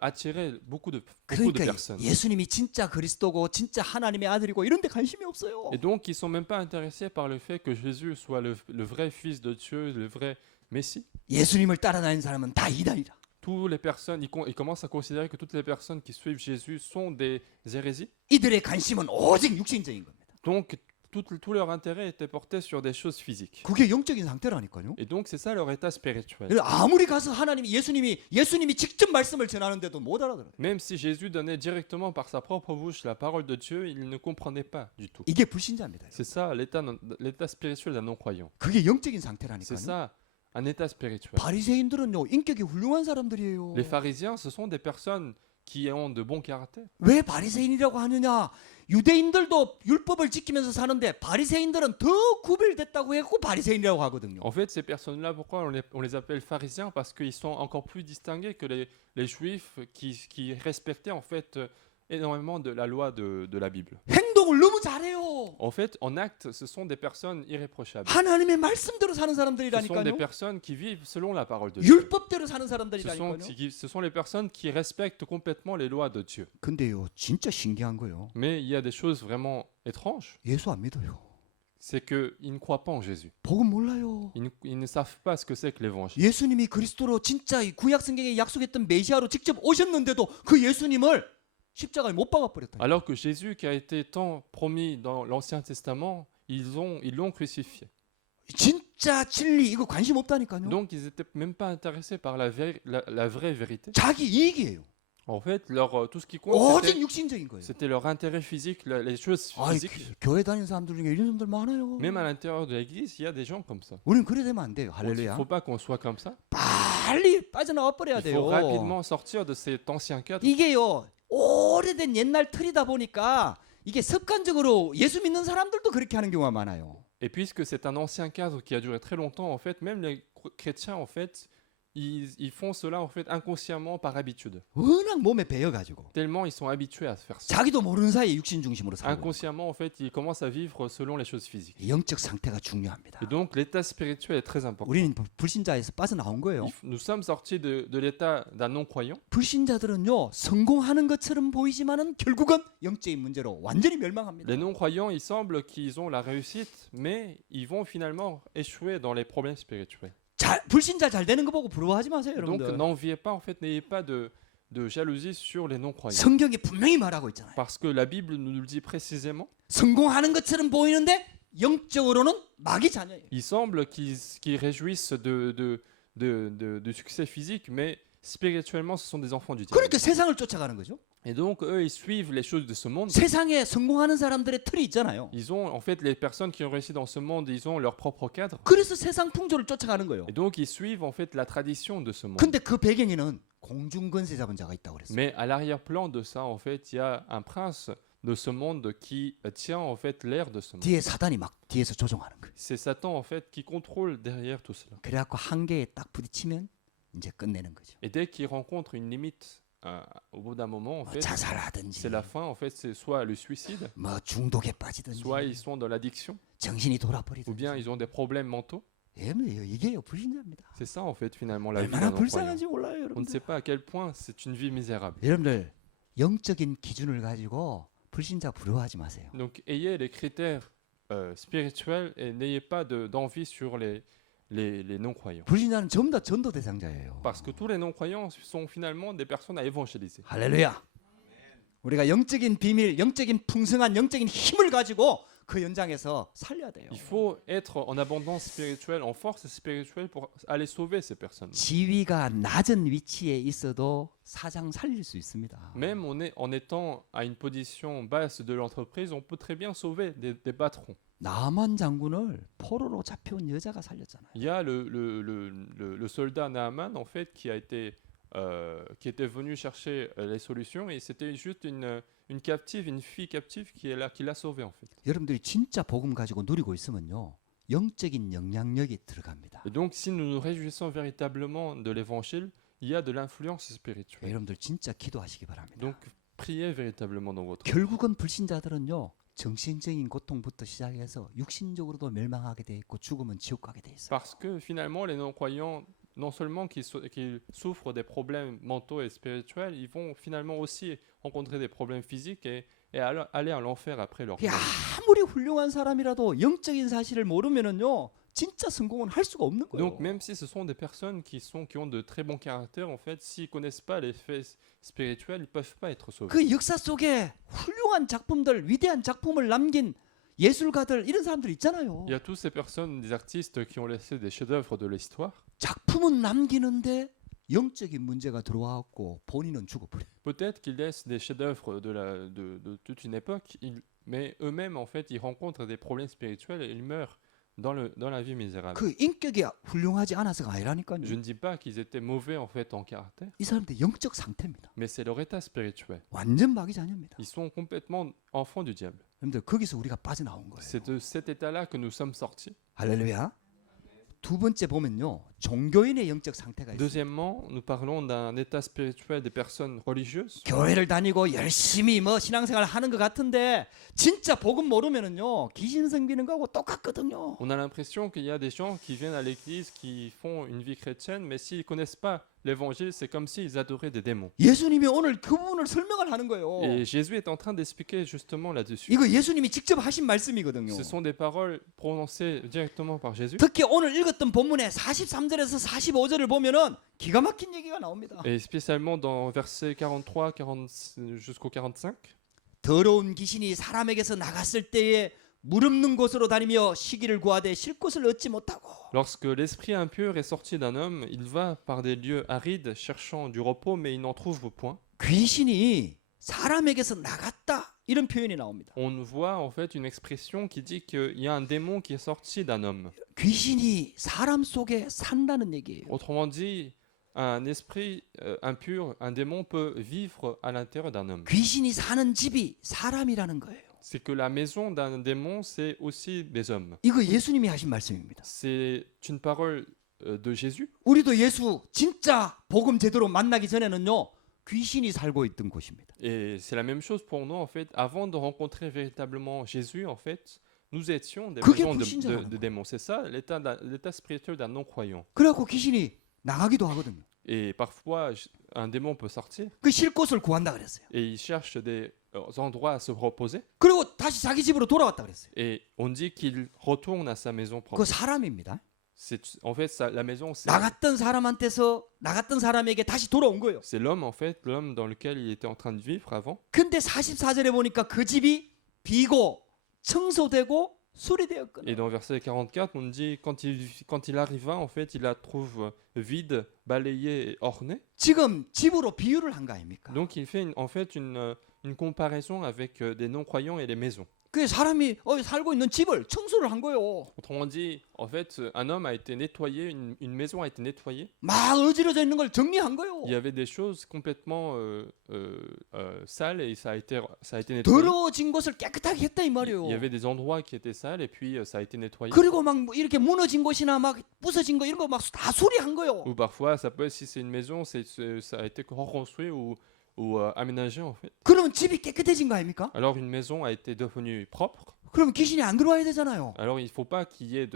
attirer beaucoup de 그러니까 personnes. 예수님이 진짜 그리스도고 진짜 하나님의 아들이고 이런 데 관심이 없어요. Et donc, ils ne sont même pas intéressés par le fait que Jésus soit le vrai Fils de Dieu, le vrai Messie. 예수님을 따라다니는 사람은 다 이단이라. Toutes les personnes, ils commencent à considérer que toutes les personnes qui suivent Jésus sont des hérésies. 이들의 관심은 오직 육신적인 겁니다. Donc, tout leur intérêt était porté sur des choses physiques. 그게 영적인 상태라니까요. Et donc, c'est ça leur état spirituel. 아무리 가서 예수님이 직접 말씀을 전하는데도 못 알아들어요. Même si Jésus donnait directement par sa propre bouche la parole de Dieu, ils ne comprenaient pas du tout. 이게 불신자입니다. C'est ça l'état spirituel d'un non-croyant. 그게 영적인 C'est 상태라니까요. ça un état spirituel. 바리새인들은요 인격이 훌륭한 사람들이에요. Les pharisiens, ce sont des personnes qui ont de bons caractères. 왜 바리새인이라고 하느냐? 유대인들도 율법을 지키면서 사는데 바리새인들은 더 구별됐다고 해고 바리새인이라고 하거든요. En fait, ces personnes-là, pourquoi on les appelle pharisiens? Parce qu'ils sont encore plus distingués que les juifs qui respectaient en fait énormément de la loi de la Bible. 행동을 너무 잘해요. En fait, en acte, ce sont des personnes irréprochables. 하나님의 말씀대로 사는 Ce sont des 사람들이라니까요. personnes qui vivent selon la parole de Dieu. 율법대로 사는 Ce sont, 사람들이라니까요. ce sont les personnes qui respectent complètement les lois de Dieu. 근데요 진짜 신기한 거요. Mais il y a des choses vraiment étranges. 예수 안 믿어요. C'est qu'ils ne croient pas en Jésus. 복음 몰라요. Ils ne savent pas ce que c'est que l'évangile. 예수님이 그리스도로 진짜 이 구약 성경에 약속했던 메시아로 직접 오셨는데도 그 예수님을 십자가에 못 박아 버렸다. Alors que Jésus, qui a été tant promis dans l'Ancien Testament, ils l'ont crucifié. 진짜 진리 이거 관심 없다니까요. Donc ils n'étaient même pas intéressés par la vraie vérité. 자기 이익이에요. En fait, tout ce qui compte, 오직 육신적인 거예요. c'était leur intérêt physique, les choses 아이, physiques. 교회 다니는 사람들 중에 이런 사람들 많아요. Même à l'intérieur de l'Église, il y a des gens comme ça. 우리는 그래 되면 안 돼요. Donc, il ne 할렐루야. faut pas qu'on soit comme ça. 빨리 빠져나와 버려야 Il 돼요. faut rapidement sortir de cet ancien cadre. 이게요 오래된 옛날 틀이다 보니까 이게 습관적으로 예수 믿는 사람들도 그렇게 하는 경우가 많아요. Et puisque c'est un ancien cadre qui a duré très longtemps, en fait, même les chrétiens, en fait, ils font cela en fait inconsciemment par habitude. 워낙 몸에 배어가지고 Tellement ils sont habitués à faire ça. 자기도 모르는 사이에 육신 중심으로 살고 Inconsciemment, en fait, ils commencent à vivre selon les choses physiques. 영적 상태가 중요합니다. Et donc, l'état spirituel est très important. 우리는 불신자에서 빠져나온 거예요. Nous sommes sortis de l'état d'un non-croyant. 불신자들은요 성공하는 것처럼 보이지만은 결국은 영적인 문제로 완전히 멸망합니다. Les non-croyants, il semble qu'ils ont la réussite, mais ils vont finalement échouer dans les problèmes spirituels. 불신자 잘 되는 거 보고 부러워하지 마세요, Donc, 여러분들. n'enviez pas, en fait, n'ayez pas de jalousie sur les non-croyants. 성경이 분명히 말하고 있잖아요. Parce que la Bible nous le dit précisément. 성공하는 것처럼 보이는데 영적으로는 마귀 자녀예요. Il semble qu'ils réjouissent de succès physique, mais spirituellement, ce sont des enfants du diable. 그러니까 세상을 쫓아가는 거죠. Et donc, eux, ils suivent les choses de ce monde. 세상에 성공하는 사람들의 틀이 있잖아요. Ils ont, en fait, les personnes qui ont réussi dans ce monde, ils ont leur propre cadre. 그래서 세상 풍조를 쫓아가는 거예요. Et donc, ils suivent, en fait, la tradition de ce monde. 근데 그 배경에는 공중 권세 잡은 자가 있다고 그랬어요. Mais à l'arrière-plan de ça, en fait, il y a un prince de ce monde qui tient, en fait, l'air de ce monde. 뒤에 사단이 막 뒤에서 조종하는 거예요. C'est Satan, en fait, qui contrôle derrière tout cela. 그래갖고 한계에 딱 부딪히면 이제 끝내는 거죠. Et dès qu'il rencontre une limite, au bout d'un moment, en 뭐 fait, 자살하든지 c'est la fin, en fait, c'est soit le suicide, 뭐 중독에 빠지든지 soit ils sont dans l'addiction, 정신이 ou 돌아버리든지 bien ils ont des problèmes mentaux. 이게요 불신자입니다. C'est ça, en fait, finalement, la vie 얼마나 d'un non-croyant. 불쌍한지 몰라요, On ne 여러분들. sait pas à quel point c'est une vie misérable. 여러분들 영적인 기준을 가지고 불신자 부러워하지 마세요. Donc, ayez les critères spirituels et n'ayez pas d'envie sur les non-croyants. 불신자는 전부 다 전도 대상자예요. Parce que tous les non-croyants sont finalement des personnes à évangéliser. 할렐루야. 우리가 영적인 비밀, 영적인 풍성한 영적인 힘을 가지고 그 연장에서 살려야 돼요. Il faut être en abondance spirituelle, en force spirituelle pour aller sauver ces personnes. 지위가 낮은 위치에 있어도 사장 살릴 수 있습니다. Même en étant à une position basse de l'entreprise, on peut très bien sauver des patrons. 나만 장군을 포로로 잡혀온 여자가 살렸잖아요. Il y a le soldat Naaman en fait qui était venu chercher les solutions et c'était juste une captive, une fille captive qui l'a sauvée en fait. 여러분들이 진짜 복음 가지고 누리고 있으면요. 영적인 영향력이 들어갑니다. Et donc si nous nous réjouissons véritablement de l'évangile, il y a de l'influence spirituelle. 여러분들 진짜 기도하시기 바랍니다. Donc priez véritablement dans votre vie. 결국은 불신자들은요. 정신적인 고통부터 시작해서 육신적으로도 멸망하게 돼 있고 죽으면 지옥 가게 돼 있어요. Parce que finalement les non-croyants non seulement qu'ils souffrent des problèmes mentaux et spirituels, ils vont finalement aussi rencontrer des problèmes physiques et aller à l'enfer après leur 그게 mort. 아무리 훌륭한 사람이라도 영적인 사실을 모르면은요. 진짜 성공은 할 수가 없는 거예요. Donc même si ce sont des personnes qui ont de très bons caractères, en fait, s'ils connaissent pas les faits spirituels, ils peuvent pas être sauvés. 그 역사 속에 훌륭한 작품들, 위대한 작품을 남긴 예술가들 이런 사람들 있잖아요. Il y a toutes ces personnes, des artistes qui ont laissé des chefs-d'œuvre de l'histoire. 작품은 남기는데 영적인 문제가 들어와갖고 본인은 죽어버려. Peut-être qu'ils laissent des chefs-d'œuvre de toute une époque, mais eux-mêmes, en fait, ils rencontrent des problèmes spirituels et ils meurent dans la vie misérable. 그 인격이 훌륭하지 않아서가 아니라니까요. Je ne dis pas qu'ils étaient mauvais, en fait, en caractère, 이 사람들 영적 상태입니다. mais c'est leur état spirituel. 완전 마귀 자녀입니다. Ils sont complètement enfants du diable. 여러분들 거기서 우리가 빠져나온 거예요. C'est de cet état-là que nous sommes sortis. 할렐루야. 두 번째 보면요. 종교인의 영적 상태가 있어요. Deuxièmement, nous parlons d'un état spirituel des personnes religieuses. 교회를 다니고 열심히 뭐 신앙생활 하는 것 같은데 진짜 복음 모르면은요. 귀신 섬기는 거하고 똑같거든요. On a l'impression qu'il y a des gens qui viennent à l'église, qui font une vie chrétienne, mais s'ils ne connaissent pas l'évangile, c'est comme s'ils adoraient des démons. 예수님이 오늘 그 부분을 설명을 하는 거예요. Et Jésus est en train d'expliquer justement là-dessus. 이거 예수님이 직접 하신 말씀이거든요. Ce sont des paroles prononcées directement par Jésus. 특히 오늘 읽었던 본문의 43절에서 45절을 보면은 기가 막힌 얘기가 나옵니다. Et spécialement dans versets 43 jusqu'au 45. 더러운 귀신이 사람에게서 나갔을 때에 물 없는 곳으로 다니며 시기를 구하되 쉴 곳을 얻지 못하고 Lorsque l'esprit impur est sorti d'un homme, il va par des lieux arides cherchant du repos, mais il n'en trouve point. 귀신이 사람에게서 나갔다 이런 표현이 나옵니다. On voit en fait une expression qui dit qu'il y a un démon qui est sorti d'un homme. 귀신이 사람 속에 산다는 얘기예요. Autrement dit, un esprit impur, un démon peut vivre à l'intérieur d'un homme. 귀신이 사는 집이 사람이라는 거예요. C'est que la maison d'un démon, c'est aussi des hommes. 이거 예수님이 하신 말씀입니다. C'est une parole de Jésus. 우리도 예수 진짜 복음 제대로 만나기 전에는요. 귀신이 살고 있던 곳입니다. Et c'est la même chose pour nous, en fait. Avant de rencontrer véritablement Jésus, en fait, nous étions des 그게 maisons 불신자라는 de démons. C'est ça l'état spirituel d'un non-croyant. 그래갖고 귀신이 나가기도 하거든요. Et parfois, un démon peut sortir 그 쉴 곳을 구한다 그랬어요. et il cherche des endroits à se reposer. 그리고 다시 자기 집으로 돌아왔다 그랬어요. Et on dit qu'il retourne à sa maison 그 propre. 사람입니다. En fait, la maison, 나갔던 사람한테서 나갔던 사람에게 다시 돌아온 거예요. c'est l'homme, en fait, l'homme dans lequel il était en train de vivre avant. 근데 44절에 보니까 그 집이 비고 청소되고 Et 수리되었거든요. dans verset 44, on dit quand il arriva, en fait, il la trouve vide, balayée et ornée. 지금 집으로 비유를 한 거 아닙니까? Donc il fait en fait une comparaison avec des non-croyants et les maisons. 그 사람이 살고 있는 집을 청소를 한 거예요. Autrement dit, en fait, un homme a été nettoyé, une maison a été nettoyée. 막 어지러져 있는 걸 정리한 거예요. Il y avait des choses complètement sales et ça a été nettoyé. 더러워진 곳을 깨끗하게 했다 이 Il y 말이에요. avait des endroits qui étaient sales et puis ça a été nettoyé. 그리고 막 이렇게 무너진 곳이나 막 부서진 거 이런 거 막 다 수리한 거예요. Ou parfois, ça peut être, si c'est une maison, ça a été reconstruit ou aménagé en fait. 그러면 집이 깨끗해진 거 아닙니까? Alors une maison a été devenue propre. 그러면 귀신이 안 들어와야 되잖아요. Alors il ne faut pas qu'il y ait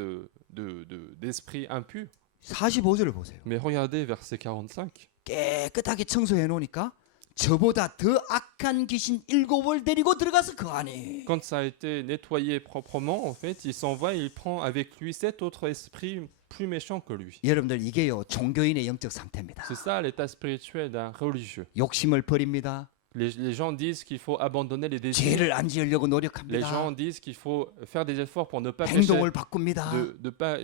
d'esprit impur. 45절을 보세요. Mais regardez verset 45. 깨끗하게 청소해 놓으니까 저보다 더 악한 귀신 7을 데리고 들어가서 그 안에. Quand ça a été nettoyé proprement, en fait, il s'en va et il prend avec lui 7 autres esprits plus méchants que lui. 여러분들 이게요 종교인의 영적 상태입니다. C'est ça l'état spirituel d'un religieux. 욕심을 버립니다. Les gens disent qu'il faut abandonner les désirs. 죄를 안 지으려고 Les 노력합니다. gens disent qu'il faut faire des efforts pour ne pas pécher, 행동을 바꿉니다.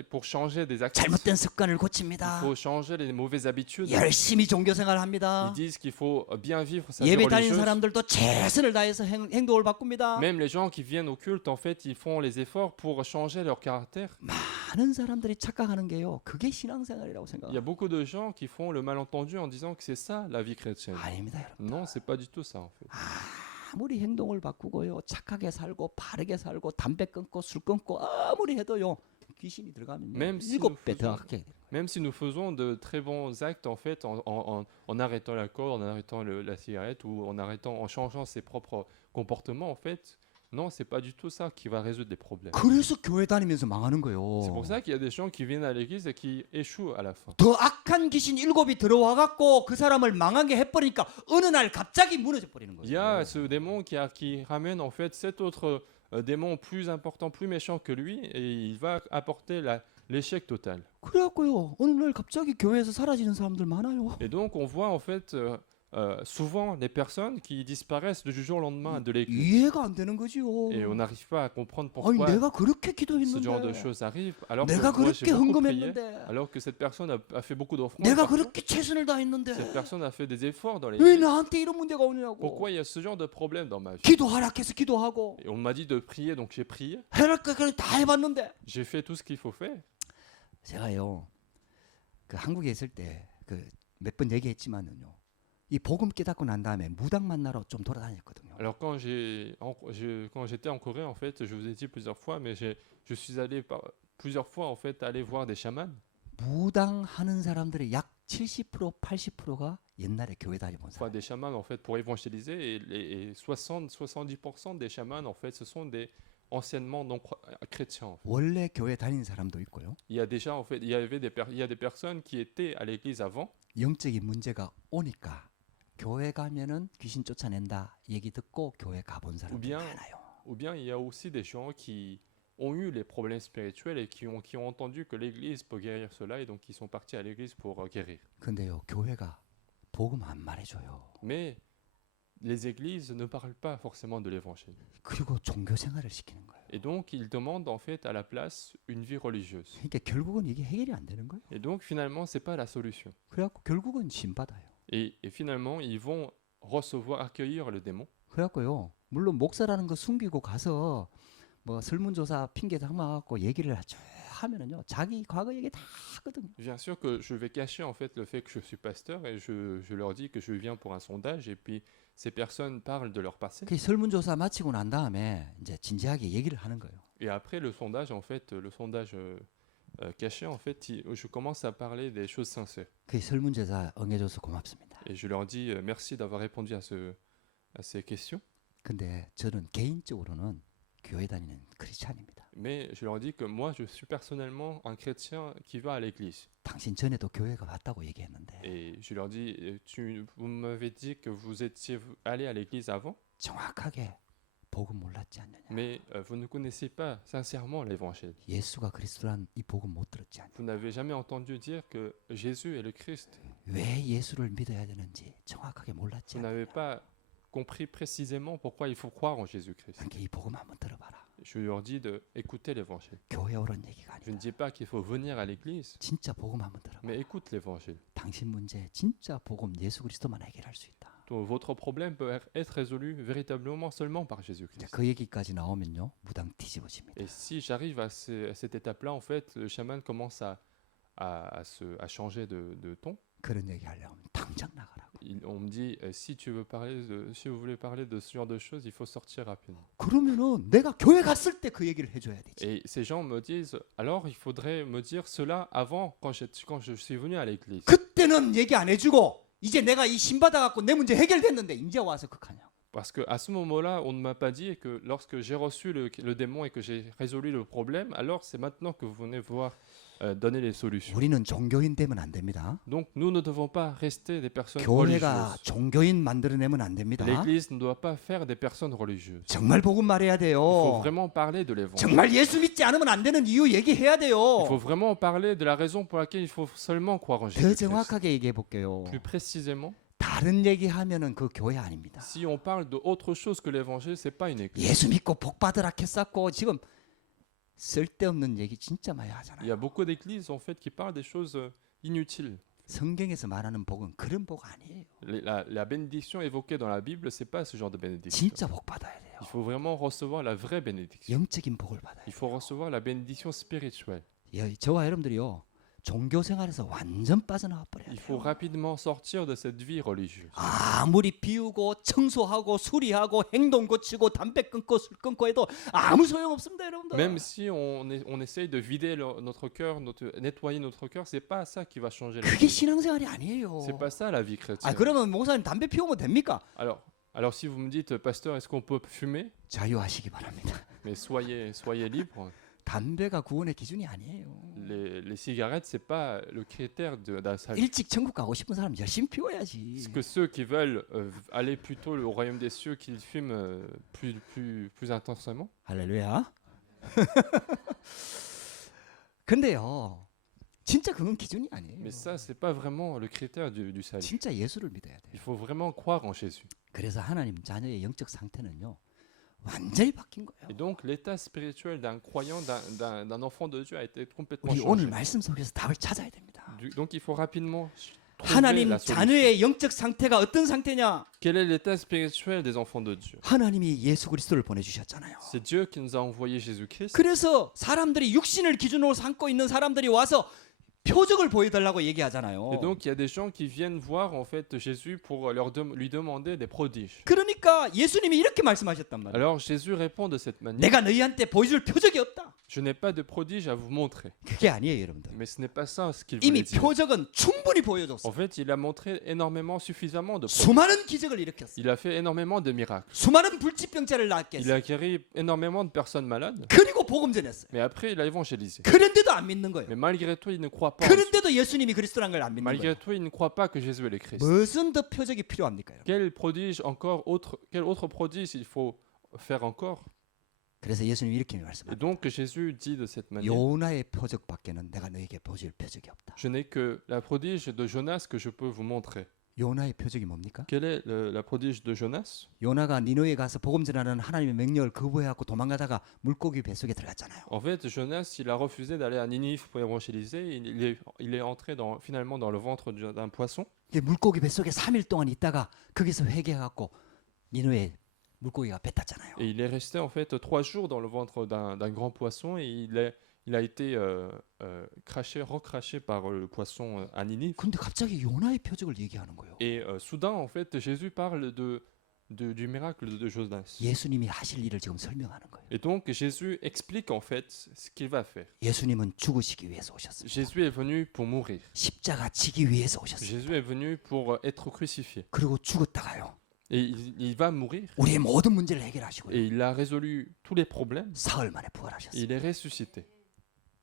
pour changer des actes. 잘못된 습관을 Il 고칩니다. faut changer les mauvaises habitudes. 열심히 종교 Ils 생활합니다. disent qu'il faut bien vivre sa vie 예배 다니는 religieuse. 사람들도 최선을 다해서 행동을 바꿉니다. Même les gens qui viennent au culte, en fait, ils font les efforts pour changer leur caractère. 많은 사람들이 착각하는 게요. 그게 신앙생활이라고 Il y a 생각합니다. beaucoup de gens qui font le malentendu en disant que c'est ça la vie chrétienne. 아닙니다, 여러분. Non, c'est pas du tout ça en fait. 아무리 행동을 바꾸고요, 착하게 살고 바르게 살고 담배 끊고 술 끊고 아무리 해도요, 귀신이 들어가면 Même si 7배 더 nous 하게 돼요. Même si nous faisons de très bons actes en fait en arrêtant l'alcool, en arrêtant la cigarette ou en changeant ses propres comportements en fait, non, c'est pas du tout ça qui va résoudre les problèmes. 그래서 교회 다니면서 망하는 C'est 거예요. pour ça qu'il y a des gens qui viennent à l'église et qui échouent à la fin. 더 악한 귀신 7이 들어와 갖고 그 사람을 망하게 해버리니까 어느 날 갑자기 무너져 버리는 Il y a 거예요. ce démon qui ramène en fait 7 autres démons plus importants, plus méchants que lui et il va apporter l'échec total. 그래갖고요, 어느 날 갑자기 교회에서 사라지는 사람들 많아요. Et donc on voit en fait souvent les personnes qui disparaissent du jour au lendemain de l'église. 이해가 안 되는 거지요. Et on n'arrive pas à comprendre 아니 pourquoi 내가 그렇게 ce genre de 기도했는데, choses arrivent alors que 내가 moi j'ai 그렇게 beaucoup prié, 헌금했는데, alors que cette personne a fait beaucoup d'offrandes. 내가 parfois. 그렇게 최선을 다했는데 Cette personne a fait des efforts dans 왜 l'église. 나한테 이런 문제가 오냐고. Pourquoi il y a ce genre de problème dans ma vie? 기도하라 해서 기도하고 Et on m'a dit de prier, donc j'ai prié. 해랄 거까지 다 해봤는데, J'ai fait tout ce qu'il faut faire. 제가요 그 한국에 있을 때 그 몇 번 얘기했지만은요, 이 복음 깨닫고 난 다음에 무당 만나러 좀 돌아다녔거든요. Alors quand j'étais en Corée, en fait, je vous ai dit plusieurs fois, mais je suis allé plusieurs fois en fait aller voir des chamans. 무당 하는 사람들의 약 70% 80%가 옛날에 교회 다녀본 Enfin, 사람. des chamans en fait pour évangéliser et 60-70% des chamans en fait ce sont des anciennement non chrétiens. En fait. 원래 교회 다니는 사람도 있고요. Il y a déjà en fait il y a des personnes qui étaient à l'église avant. 영적인 문제가 오니까 교회 가면은 귀신 쫓아낸다 얘기 듣고 교회 가본 사람들 bien- 많아요. Ou bien il y a aussi des gens qui ont eu les problèmes spirituels et qui ont entendu que l'église peut guérir cela et donc ils sont partis à l'église pour guérir. 근데요, 교회가 복음 안 말해줘요. Mais les églises ne parlent pas forcément de l'évangile. 그리고 종교 생활을 시키는 거예요. Et donc ils demandent en fait à la place une vie religieuse. 그러니까 결국은 이게 해결이 안 되는 거예요. Et donc finalement c'est pas la solution. 그래갖고 결국은 신 받아요. Et finalement ils vont accueillir le démon. 그래갖고요, 물론 목사라는 거 숨기고 가서 뭐 설문조사 핑계 삼아갖고 얘기를 하면은요, 자기 과거 얘기 다 하거든요. Bien sûr que je vais cacher en fait le fait que je suis pasteur et je leur dis que je viens pour un sondage et puis ces personnes parlent de leur passé. 그 설문조사 마치고 난 다음에 이제 진지하게 얘기를 하는 거예요. Et après le sondage en fait, le sondage caché en fait, je commence à parler des choses sincères. 그 설문조사 응해줘서 고맙습니다. Et je leur dis merci d'avoir répondu à ces questions. 근데 저는 개인적으로는 교회 다니는 크리스찬입니다. Mais je leur dis que moi je suis personnellement un chrétien qui va à l'église. 당신 전에도 교회가 왔다고 얘기했는데 Et je leur dis vous m'avez dit que vous étiez allé à l'église avant. 정확하게 복음 몰랐지 않느냐? Mais vous ne connaissez pas sincèrement l'évangile. 예수가 그리스도란 이 복음 못 들었지 않느냐? Vous n'avez jamais entendu dire que Jésus est le Christ. 왜 예수를 믿어야 되는지 정확하게 몰랐지 Vous 않느냐? n'avez pas compris précisément pourquoi il faut croire en Jésus-Christ. 그러니까 이 복음 한번 들어봐라. Je leur dis d'écouter l'évangile. 교회 오란 얘기가 Je ne 아니다. dis pas qu'il faut venir à l'église, 진짜 복음 한번 들어봐. mais écoute l'évangile. 당신 문제 진짜 복음 예수 그리스도만 해결할 수 있다. Donc, votre problème peut être résolu véritablement seulement par 이제 Jésus-Christ. 그 얘기까지 나오면요, 무당 뒤집어집니다. Et si j'arrive à cette étape-là, en fait, le chaman commence à changer de ton. 그런 얘기 하려면 당장 나가라고. On me dit si vous voulez parler de ce genre de choses, il faut sortir rapidement. 그러면은 내가 교회 갔을 때 그 얘기를 해줘야 되지. Et ces gens me disent alors il faudrait me dire cela avant quand je suis venu à l'église. 그때는 얘기 안 해주고 이제 내가 이 신 받아갖고 내 문제 해결됐는데 이제 와서 극하냐? Parce qu'à ce moment-là, on ne m'a pas dit que lorsque j'ai reçu le démon et que j'ai résolu le problème, alors c'est maintenant que vous venez voir donner les solutions. 우리는 종교인 되면 안 됩니다. Donc nous ne devons pas rester des personnes 교회가 religieuses. 종교인 만들어내면 안 됩니다. L'Église ne doit pas faire des personnes religieuses. 정말 복음 말해야 Il faut 돼요. vraiment parler de l'évangile. 정말 예수 믿지 않으면 안 되는 이유 얘기해야 Il faut 돼요. vraiment parler de la raison pour laquelle il faut seulement croire en 더 Jésus-Christ. 정확하게 얘기해 볼게요. Plus précisément, 다른 얘기하면은 그 교회 아닙니다. Si on parle d'autre chose que l'évangile, c'est pas une église. 예수 믿고 복 받으라 했었고 지금 쓸데없는 얘기 진짜 많이 Il y 하잖아요. a beaucoup d'églises en fait qui parlent des choses inutiles. 성경에서 말하는 복은 그런 복 아니에요. La bénédiction évoquée dans la Bible, c'est pas ce genre de bénédiction. 진짜 복 받아야 돼요. Il faut vraiment recevoir la vraie bénédiction. 영적인 복을 받아야 Il 돼요. faut recevoir la bénédiction spirituelle. 저와 여러분들이요. 종교 생활에서 완전 빠져나와 버려야 Il faut 돼요. rapidement sortir de cette vie religieuse. 아무리 비우고 청소하고 수리하고 행동 고치고 담배 끊고 술 끊고 해도 아무 소용 없습니다, 여러분들. Même si on essaye de vider notre cœur, nettoyer notre cœur, c'est pas ça qui va changer la 그게 vie. 신앙생활이 아니에요. C'est pas ça la vie 아 chrétienne. 그러면 목사님 담배 피우면 됩니까? Alors si vous me dites, pasteur, est-ce qu'on peut fumer? 자유하시기 바랍니다. Mais soyez libre. 담배가 구원의 기준이 아니에요. Les cigarettes, c'est pas le critère d'un salut. 일찍 천국 가고 싶은 사람 열심히 피워야지. Est-ce que ceux qui veulent aller plutôt au royaume des cieux, qu'ils fument plus intensément? 할렐루야. 근데요, 진짜 그건 기준이 아니에요. Mais ça, c'est pas vraiment le critère du salut. 진짜 예수를 믿어야 돼요. Il faut vraiment croire en Jésus. 그래서 하나님 자녀의 영적 상태는요, 완전히 바뀐 거예요. Et donc, l'état spirituel d'un croyant, d'un enfant de Dieu a été complètement 우리 오늘 changé. 말씀 속에서 답을 찾아야 됩니다. Donc, il faut rapidement trouver 하나님 la solution. 자녀의 영적 상태가 어떤 상태냐? Quel est l'état spirituel des enfants de Dieu? 하나님이 예수 그리스도를 보내주셨잖아요. C'est Dieu qui nous a envoyé Jésus-Christ. 그래서 사람들이 육신을 기준으로 삼고 있는 사람들이 와서 표적을 보여달라고 얘기하잖아요. Et donc, il y a des gens qui viennent voir en fait Jésus pour lui demander des prodiges. 그러니까 예수님이 이렇게 말씀하셨단 말이에요. Alors, Jésus répond de cette manière. 내가 너희한테 보여줄 표적이 없다. Je n'ai pas de prodige à vous montrer. 그게 아니에요, 여러분들. Mais ce n'est pas ça ce qu'il 이미 voulait dire. 표적은 충분히 보여줬어. En fait, il a montré énormément, suffisamment de prodiges. 수많은 기적을 일으켰어. Il a fait énormément de miracles. 수많은 불치병자를 Il 낫게 a 했어. guéri énormément de personnes malades. 그리고 복음 전했어요. Mais après, il a évangélisé. 그런데도 안 믿는 거예요. Mais malgré tout, il ne croit pas. en Jésus. 그런데도 예수님이 그리스도란 걸 안 믿는 Malgré 거예요. tout, il ne croit pas que Jésus est le Christ. 무슨 더 표적이 필요합니까? 여러분? Quel prodige encore quel autre prodige il faut faire encore? 그래서 예수님이 이렇게 Et 말씀합니다. donc Jésus dit de cette manière. 요나의 표적밖에는 내가 너에게 보여줄 표적이 없다. Je n'ai que la prodige de Jonas que je peux vous montrer. 요나의 표적이 뭡니까? Quelle est la prodige de Jonas? 요나가 니느웨에 가서 복음 전하는 하나님의 명령을 거부해갖고 도망가다가 물고기 뱃속에 들어갔잖아요. En fait, Jonas, il a refusé d'aller à Ninive pour évangéliser. Il est entré finalement dans le ventre d'un poisson. 이게 물고기 뱃속에 3일 동안 있다가 거기서 회개해갖고 니느웨에 물고기가 뱉었잖아요. Et il est resté en fait 3 jours dans le ventre d'un grand poisson et il a été recraché par le poisson à Ninive. 근데 갑자기 요나의 표적을 얘기하는 거예요. Et soudain, en fait, Jésus parle du miracle de Jonas. 예수님이 하실 일을 지금 설명하는 거예요. Et donc, Jésus explique en fait ce qu'il va faire. 예수님은 죽으시기 위해서 오셨습니다. Jésus est venu pour mourir. 십자가 지기 위해서 오셨습니다. Jésus est venu pour être crucifié. 그리고 죽었다가요. Et il va mourir. 우리의 모든 문제를 해결하시고요. Et il a résolu tous les problèmes. 사흘 만에 Et 부활하셨어요. il est ressuscité.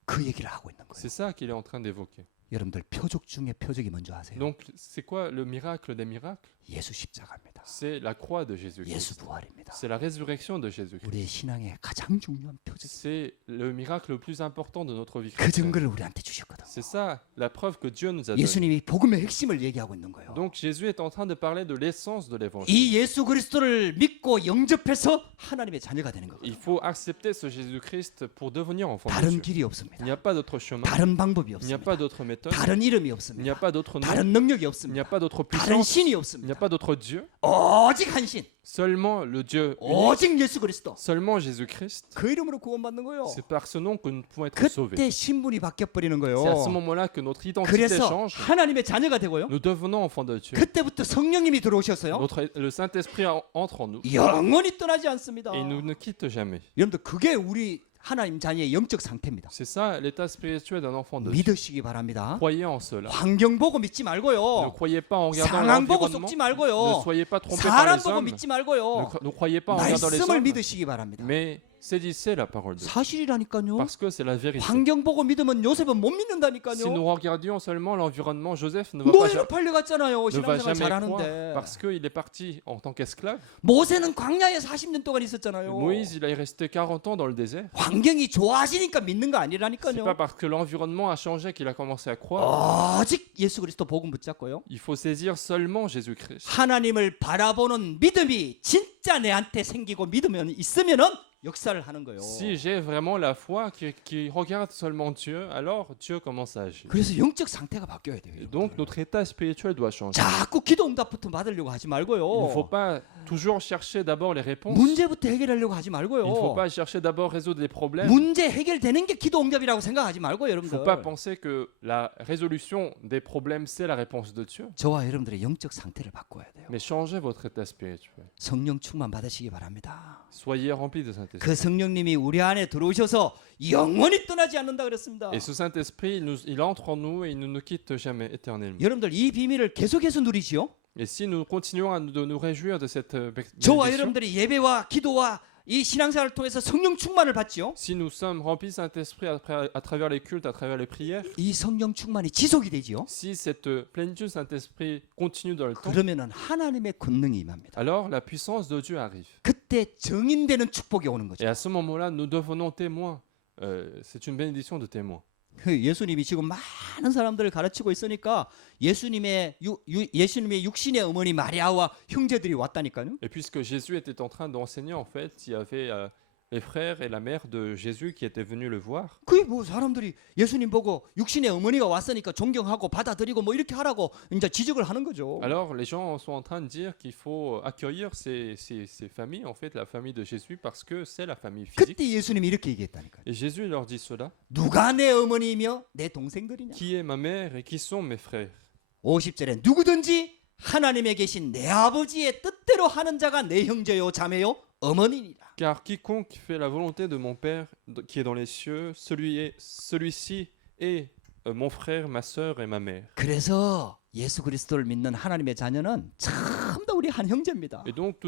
그 얘기를 하고 있는 거예요. C'est ça qu'il est en train d'évoquer. 여러분들 표적 중에 표적이 뭔지 아세요? Donc, c'est quoi le miracle des miracles? 예수 십자가입니다. C'est la croix de 예수 Jésus-Christ. 부활입니다. C'est la résurrection de Jésus-Christ. 우리의 신앙의 가장 중요한 표적. C'est le miracle le plus important de notre vie 그 chrétienne. 증거를 우리한테 주셨거든요. C'est ça la preuve que Dieu nous a donnée. 예수님이 복음의 핵심을 얘기하고 있는 거예요. Donc Jésus est en train de parler de l'essence de l'évangile. 이 예수 그리스도를 믿고 영접해서 하나님의 자녀가 되는 Il 거거든요. faut accepter ce Jésus-Christ pour devenir enfant de 다른 Dieu. 길이 Il 없습니다. n'y a pas d'autre chemin. 다른 방법이 Il n'y a pas 없습니다. d'autre méthode. 다른 이름이 Il n'y a 없습니다. pas d'autre nom. 다른 능력이 Il n'y a 없습니다. pas d'autre 다른 puissance. 신이 Il n'y a 없습니다. pas d'autre Dieu. 오직 한 신, Seulement le Dieu unique. 오직 예수 그리스도. Seulement Jésus-Christ. 그 이름으로 구원받는 거예요. C'est par ce nom que nous pouvons être sauvés. 그때 신분이 바뀌어 버리는 거예요. C'est à ce moment-là que notre identité 그래서 change. 하나님의 자녀가 되고요. Nous devenons enfants de Dieu. 그때부터 성령님이 들어오셔서요. Le Saint-Esprit entre en nous 영원히 떠나지 않습니다. et il nous ne quitte jamais. 여러분들 그게 우리 하나님 자녀의 영적 상태입니다. C'est ça l'état spirituel d'un enfant de Dieu. 믿으시기 바랍니다. Croyez en cela. 환경 보고 믿지 Ne 말고요. croyez pas en regardant 상황 보고 l'environnement. 속지 Ne 말고요. soyez pas trompés par 사람 les 보고 hommes. 믿지 말고요. Ne croyez pas en regardant les 말씀을 hommes. 믿으시기 바랍니다. Mais saisissez la parole de Dieu. 사실이라니까요. Parce que c'est la vérité. 환경 보고 믿으면 요셉은 못 Si 믿는다니까요. nous regardions seulement l'environnement, Joseph ne va pas 노예로 팔려갔잖아요. ne va 신앙생활 jamais croire 잘하는데. parce qu'il est parti en tant qu'esclave. 모세는 광야에 40년 동안 있었잖아요. Moïse, il est resté 40 ans dans le désert. 환경이 좋아지니까 믿는 거 C'est 아니라니까요. pas parce que l'environnement a changé qu'il a commencé à croire. 오직 예수 그리스도 복음 붙잡고요. Il faut saisir seulement Jésus-Christ. 하나님을 바라보는 믿음이 진짜 내한테 생기고 믿으면 있으면은 역사를 하는 거예요. Si j'ai vraiment la foi qui regarde seulement Dieu, alors Dieu commence à agir. 그래서 영적 상태가 바뀌어야 돼요. Et donc notre état spirituel doit changer. 자꾸 기도 응답부터 받으려고 하지 Il ne faut 말고요. pas toujours chercher d'abord les réponses. 문제부터 해결하려고 하지 Il ne faut 말고요. pas chercher d'abord résoudre les problèmes. 문제 해결되는 게 기도 응답이라고 생각하지 말고요, Il ne faut pas 여러분들. penser que la résolution des problèmes, c'est la réponse de Dieu. 저와 여러분들의 영적 상태를 바꿔야 돼요. Mais changez votre état spirituel. 성령 충만 받으시기 바랍니다. Soyez remplis de Saint-Esprit. 그 성령님이 우리 안에 들어오셔서 영원히 떠나지 않는다 그랬습니다. Et ce Saint-Esprit, il entre en nous et il ne nous quitte jamais éternellement. 여러분들 이 비밀을 계속해서 누리지요. Et si nous continuons de nous réjouir de cette 저와 bénédiction, 여러분들이 예배와 기도와 이 신앙생활을 통해서 성령 충만을 받지요. si nous sommes remplis de Saint-Esprit à travers les cultes, à travers les prières, 이 성령 충만이 지속이 되지요. si cette plénitude du Saint-Esprit continue dans le temps, 그러면은 하나님의 권능이 임합니다. alors la puissance de Dieu arrive. 그때 증인되는 축복이 오는 Et 거죠. à ce moment-là, nous devenons témoins. C'est une bénédiction de témoin. 그 예수님이 지금 많은 사람들을 가르치고 있으니까 예수님의 육신의 어머니 마리아와 형제들이 왔다니까요. Et puisque Jésus était en train d'enseigner, en fait, il y avait les frères et la mère de Jésus qui étaient venus le voir. 그게 뭐 사람들이 예수님 보고 육신의 어머니가 왔으니까 존경하고 받아들이고 뭐 이렇게 하라고 이제 지적을 하는 거죠. Alors les gens sont en train de dire qu'il faut accueillir ces familles, en fait la famille de Jésus, parce que c'est la famille physique. 그때 예수님이 이렇게 얘기했다니까요. Et Jésus leur dit cela. 누가 내 어머니이며 내 동생들이냐. Qui est ma mère et qui sont mes frères? 50절에 누구든지 하나님에 계신 내 아버지의 뜻대로 하는 자가 내 형제요 자매요 어머니니라. Car quiconque fait la volonté de mon Père qui est dans les cieux, celui-ci est mon frère, ma sœur et ma mère. 그래서 예수 그리스도를 믿는 하나님의 자녀는 참 다 우리 한 형제입니다. Et donc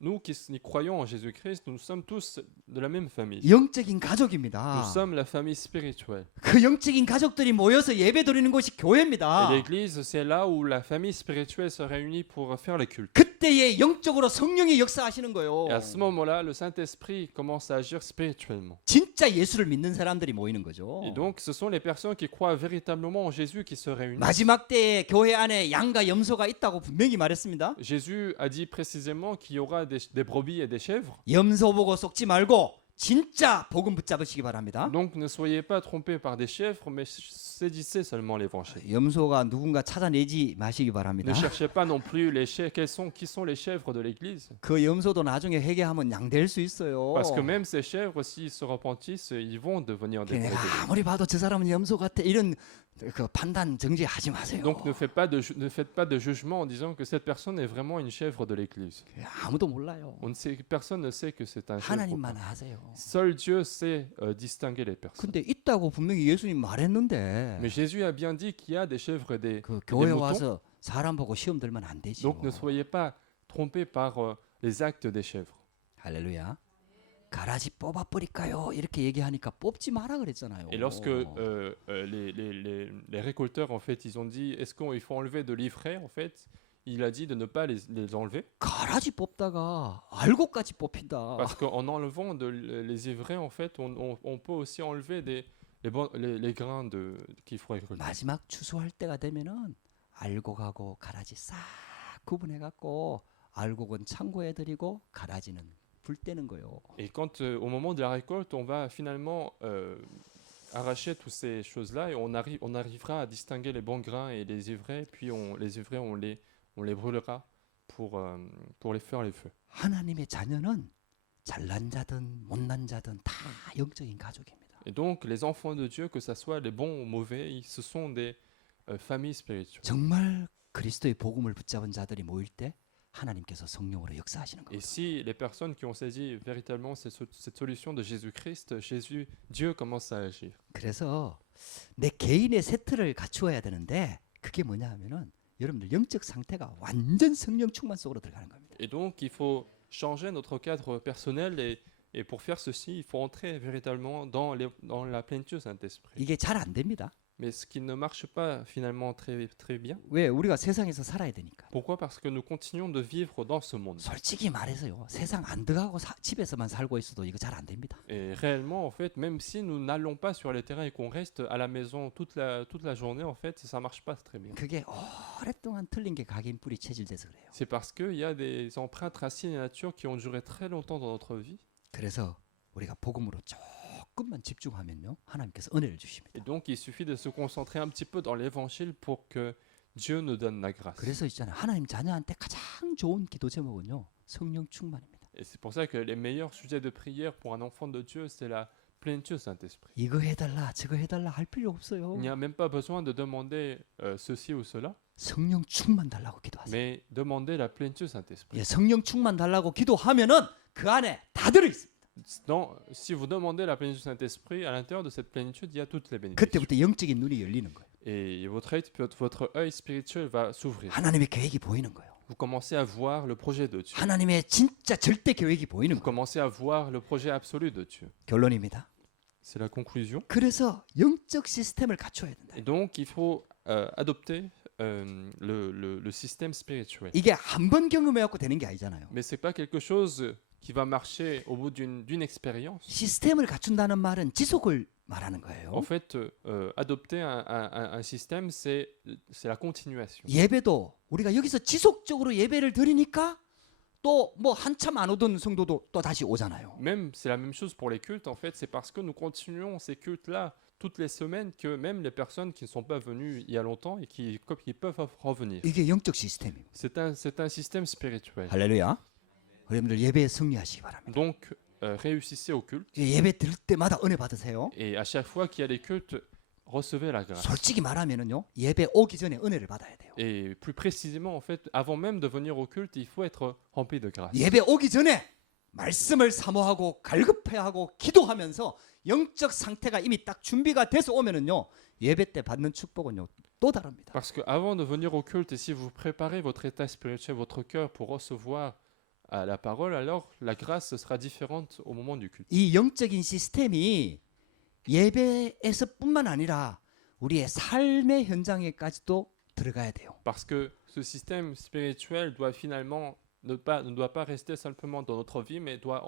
nous qui croyons en Jésus-Christ, nous sommes tous de la même famille. 영적인 Nous 가족입니다. sommes la famille spirituelle. 그 영적인 가족들이 모여서 예배 드리는 곳이 교회입니다. Et l'église, c'est là où la famille spirituelle se réunit pour faire les cultes. 그때에 영적으로 성령이 역사하시는 거예요. Et à ce moment-là, le Saint-Esprit commence à agir spirituellement. 진짜 예수를 믿는 사람들이 모이는 거죠. Et donc, ce sont les personnes qui croient véritablement en Jésus qui se réunissent. 마지막 때에 교회 안에 양과 염소가 있다고 분명히 말했습니다. Jésus a dit précisément qu'il y aura des brebis et des chèvres. 염소 보고 속지 말고 진짜 복음 붙잡으시기 바랍니다. Donc, ne soyez pas trompés par des chèvres, mais saisissez seulement l'évangile. 염소가 누군가 찾아내지 마시기 바랍니다. Ne cherchez pas non plus les chèvres. Qui sont les chèvres de l'église? 그 염소도 나중에 회개하면 양 될 수 있어요. Parce que même ces chèvres, s'ils se repentissent, ils vont devenir des 내가 brebis. 아무리 봐도 저 사람은 염소 같아 이런 그 판단 정지하지 마세요. Donc ne faites pas de jugement en disant que cette personne est vraiment une chèvre de l'église. 아무도 몰라요. Personne ne sait que c'est un chèvre. 하나님만 아세요. Seul Dieu sait distinguer les personnes. 근데 있다고 분명히 예수님 말했는데 Mais Jésus a bien dit qu'il y a des chèvres et des 그 교회 moutons. 와서 사람 보고 시험 들면 안 되죠. Donc ne soyez pas trompés par les actes des chèvres. 할렐루야. 가라지 뽑아 버릴까요? 이렇게 얘기하니까 뽑지 마라 그랬잖아요. Et lorsque les récolteurs, en fait, ils ont dit, est-ce qu'il faut enlever de l'ivraie, en fait, il a dit de ne pas les enlever. 가라지 뽑다가 알곡까지 뽑힌다. Parce qu'en enlevant les ivraies, en fait, on peut aussi enlever les grains qu'il faut récolter. 마지막 추수할 때가 되면은 알곡하고 가라지 싹 구분해 갖고 알곡은 창고에 드리고 가라지는 불 떼는 거예요. Et quand au moment de la récolte, on va finalement arracher toutes ces choses-là et on arrivera à distinguer les bons grains et les ivraies, puis les ivraies on les brûlera pour les faire les feux. 하나님의 자녀는 잘난 자든 못난 자든 다 영적인 가족입니다. Et donc les enfants de Dieu, que ce soit les bons ou mauvais, ce sont des familles spirituelles. 정말 그리스도의 복음을 붙잡은 자들이 모일 때 하나님께서 성령으로 역사하시는 Et 겁니다. si les personnes qui ont saisi véritablement cette solution de Jésus-Christ, Dieu commence à agir. 그래서 내 개인의 세트를 갖추어야 되는데 그게 뭐냐 하면은 여러분들 영적 상태가 완전 성령 충만 속으로 들어가는 겁니다. Et donc il faut changer notre cadre personnel et pour faire ceci, il faut entrer véritablement dans la plénitude du Saint-Esprit. 이게 잘 안 됩니다. Mais ce qui ne marche pas finalement très, très bien. 왜? 우리가 세상에서 살아야 되니까. Pourquoi? Parce que nous continuons de vivre dans ce monde. 솔직히 말해서요. 세상 안 들어가고 집에서만 살고 있어도 이거 잘 안 됩니다. Et réellement, en fait, même si nous n'allons pas sur les terrains et qu'on reste à la maison toute la journée, en fait, ça marche pas très bien. 그게 오랫동안 틀린 게 각인 뿌리 체질돼서 그래요. C'est parce qu'il y a des empreintes racines et nature qui ont duré très longtemps dans notre vie. 그래서 우리가 복음으로 조금만 집중하면요. 하나님께서 은혜를 주십니다. Et donc, il suffit de se concentrer un petit peu dans l'évangile pour que Dieu nous donne la grâce. 그래서 있잖아요. 하나님 자녀한테 가장 좋은 기도 제목은요. 성령 충만입니다. Et c'est pour ça que les meilleurs sujets de prière pour un enfant de Dieu, c'est la plénitude du Saint-Esprit. 이거 해달라 저거 해달라 할 필요 없어요. Il n'y a même pas besoin de demander ceci ou cela, 성령 충만 달라고 기도하세요. mais demander la plénitude du Saint-Esprit. 예, 성령 충만 달라고 기도하면은 그 안에 다 들어 있습니다. Si vous demandez la plénitude du Saint-Esprit, à l'intérieur de cette plénitude, il y a toutes les bénédictions. 그때부터 영적인 눈이 열리는 거예요. Et votre œil spirituel va s'ouvrir. 하나님의 계획이 보이는 거예요. Vous commencez à voir le projet de Dieu. 하나님의 진짜 절대 계획이 보이는 Vous 거예요. commencez à voir le projet absolu de Dieu. 결론입니다. C'est la conclusion. 그래서 영적 시스템을 갖춰야 된다. Et donc, il faut adopter le système spirituel. 이게 한 번 경험해갖고 되는 게 아니잖아요. Mais c'est pas quelque chose qui va marcher au bout d'une expérience. 시스템을 갖춘다는 말은 지속을 말하는 거예요. En fait, adopter un système, c'est la continuation. 예배도 우리가 여기서 지속적으로 예배를 드리니까 또 뭐 한참 안 오던 성도도 또 다시 오잖아요. Même, c'est la même chose pour les cultes, en fait, c'est parce que nous continuons ces cultes-là toutes les semaines que même les personnes qui ne sont pas venues il y a longtemps et qui peuvent revenir. 이게 영적 시스템입니다. C'est un système spirituel. 할렐루야. 여러분들 예배에 승리하시기 바랍니다. Donc, réussissez au culte 예배 드릴 때마다 은혜 받으세요. et à chaque fois qu'il y a des cultes, recevez la grâce. 솔직히 말하면은요. 예배 오기 전에 은혜를 받아야 돼요. Et plus précisément, en fait, avant même de venir au culte, il faut être rempli de grâce. 예배 오기 전에 말씀을 사모하고 갈급해하고 기도하면서 영적 상태가 이미 딱 준비가 돼서 오면은요. 예배 때 받는 축복은요. 또 다릅니다. Parce que avant de venir au culte, et si vous préparez votre état spirituel, votre cœur pour recevoir la parole, alors la grâce sera différente au moment du culte. 이 영적인 시스템이 예배에서뿐만 아니라 우리의 삶의 현장에까지도 들어가야 돼요. Parce que ce système spirituel doit finalement ne doit pas rester simplement dans notre vie, mais doit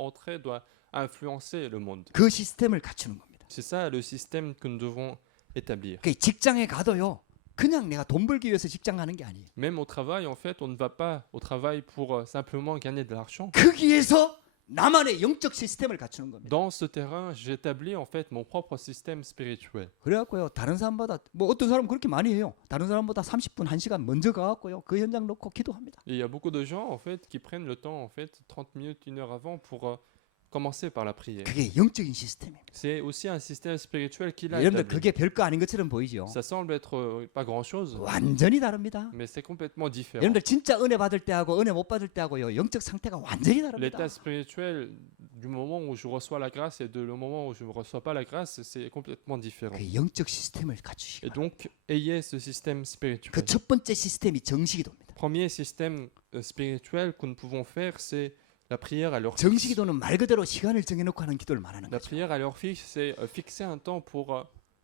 influencer le monde. 그 시스템을 갖추는 겁니다. C'est ça le système que nous devons établir. 그 직장에 가도요. 그냥 내가 돈 벌기 위해서 직장 가는 게 아니에요. Même au travail, en fait, on ne va pas au travail pour simplement gagner de l'argent. 거기에서 나만의 영적 시스템을 갖추는 겁니다. Dans ce terrain, j'établis en fait mon propre système spirituel. 그래갖고요. 다른 사람보다 뭐 어떤 사람은 그렇게 많이 해요. 다른 사람보다 30분, 1시간 먼저 가갖고요. 그 현장 놓고 기도합니다. Et il y a beaucoup de gens en fait qui prennent le temps en fait 30 minutes, 1 heure avant pour commencer par la prière. 그게 영적인 시스템입니다. C'est aussi un système spirituel qu'il a 여러분들 établi. 그게 별거 아닌 것처럼 보이죠. Ça semble être pas grand-chose, 완전히 다릅니다. mais c'est complètement différent. 여러분들 진짜 은혜 받을 때하고 은혜 못 받을 때하고요. 영적 상태가 완전히 다릅니다. L'état spirituel du moment où je reçois la grâce et le moment où je ne reçois pas la grâce, c'est complètement différent. 그 영적 시스템을 갖추시기 Et 바랍니다. donc, ayez ce système spirituel. 그 첫 번째 시스템이 정식기도입니다. Premier système spirituel que nous pouvons faire, c'est la prière à l'heure fixe. 정식기도는 말 그대로 시간을 정해놓고 하는 기도를 말하는 La 거죠. prière à l'heure fixe, c'est fixer un temps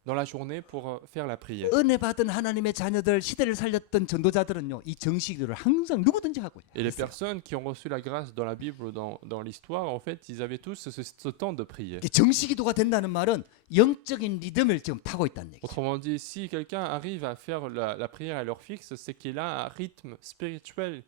dans la journée pour faire la prière. 은혜 받은 하나님의 자녀들, 시대를 살렸던 전도자들은요, 이 정식기도를 항상 누구든지 하고 Et les 있어요. personnes qui ont reçu la grâce dans la Bible ou dans l'histoire, en fait, ils avaient tous ce temps de prière. 이 정식기도가 된다는 말은 영적인 리듬을 지금 타고 있다는 얘기죠. Autrement dit, si quelqu'un arrive à faire la prière à l'heure fixe, c'est qu'il a un rythme spirituel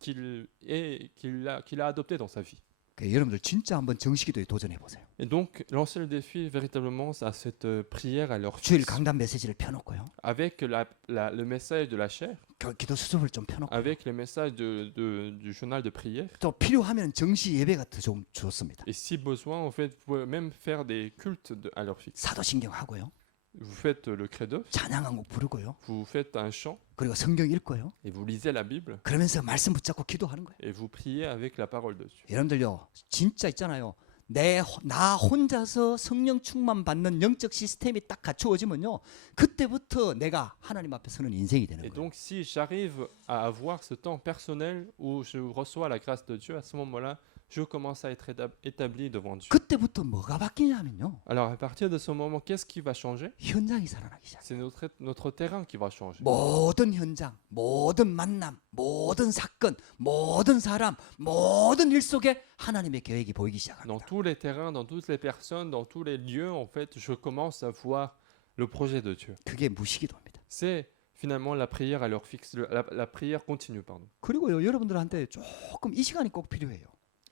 qu'il a adopté dans sa vie. 여러분들 진짜 한번 정식기도에 도전해 보세요. Et donc, lancer le défi véritablement à cette prière à l'heure 주일 fixe, 강단 메시지를 펴놓고요. avec le message de la chair, 기도 수습을 좀 펴놓고 avec le message du journal de prière. 또 필요하면 정시 예배가 더 좀 좋습니다. Et si besoin, en fait, vous pouvez même faire des cultes à l'heure fixe. 사도신경 하고요. Vous faites le credo, 찬양 한 곡 부르고요. vous faites un chant 그리고 성경 읽고요. et vous lisez la Bible 그러면서 말씀 붙잡고 기도하는 거예요. et vous priez avec la parole de Dieu. 여러분들요. 진짜 있잖아요. 나 혼자서 성령 충만 받는 영적 시스템이 딱 갖추어지면요. 그때부터 내가 하나님 앞에 서는 인생이 되는 Et 거예요. donc, si j'arrive à avoir ce temps personnel où je reçois la grâce de Dieu, à ce moment-là, je commence à être établi devant Dieu. 그때부터 뭐가 바뀌냐면요. Alors à partir de ce moment, qu'est-ce qui va changer? 현장이 살아나기 시작해요. C'est notre terrain qui va changer. 모든 현장, 모든 만남, 모든 사건, 모든 사람, 모든 일 속에 하나님의 계획이 보이기 Dans 시작합니다. tous les terrains, dans toutes les personnes, dans tous les lieux, en fait, je commence à voir le projet de Dieu. 그게 무시기도입니다. C'est finalement la prière à l'heure fixe, la prière continue, pardon. 그리고요, 여러분들한테 조금 이 시간이 꼭 필요해요.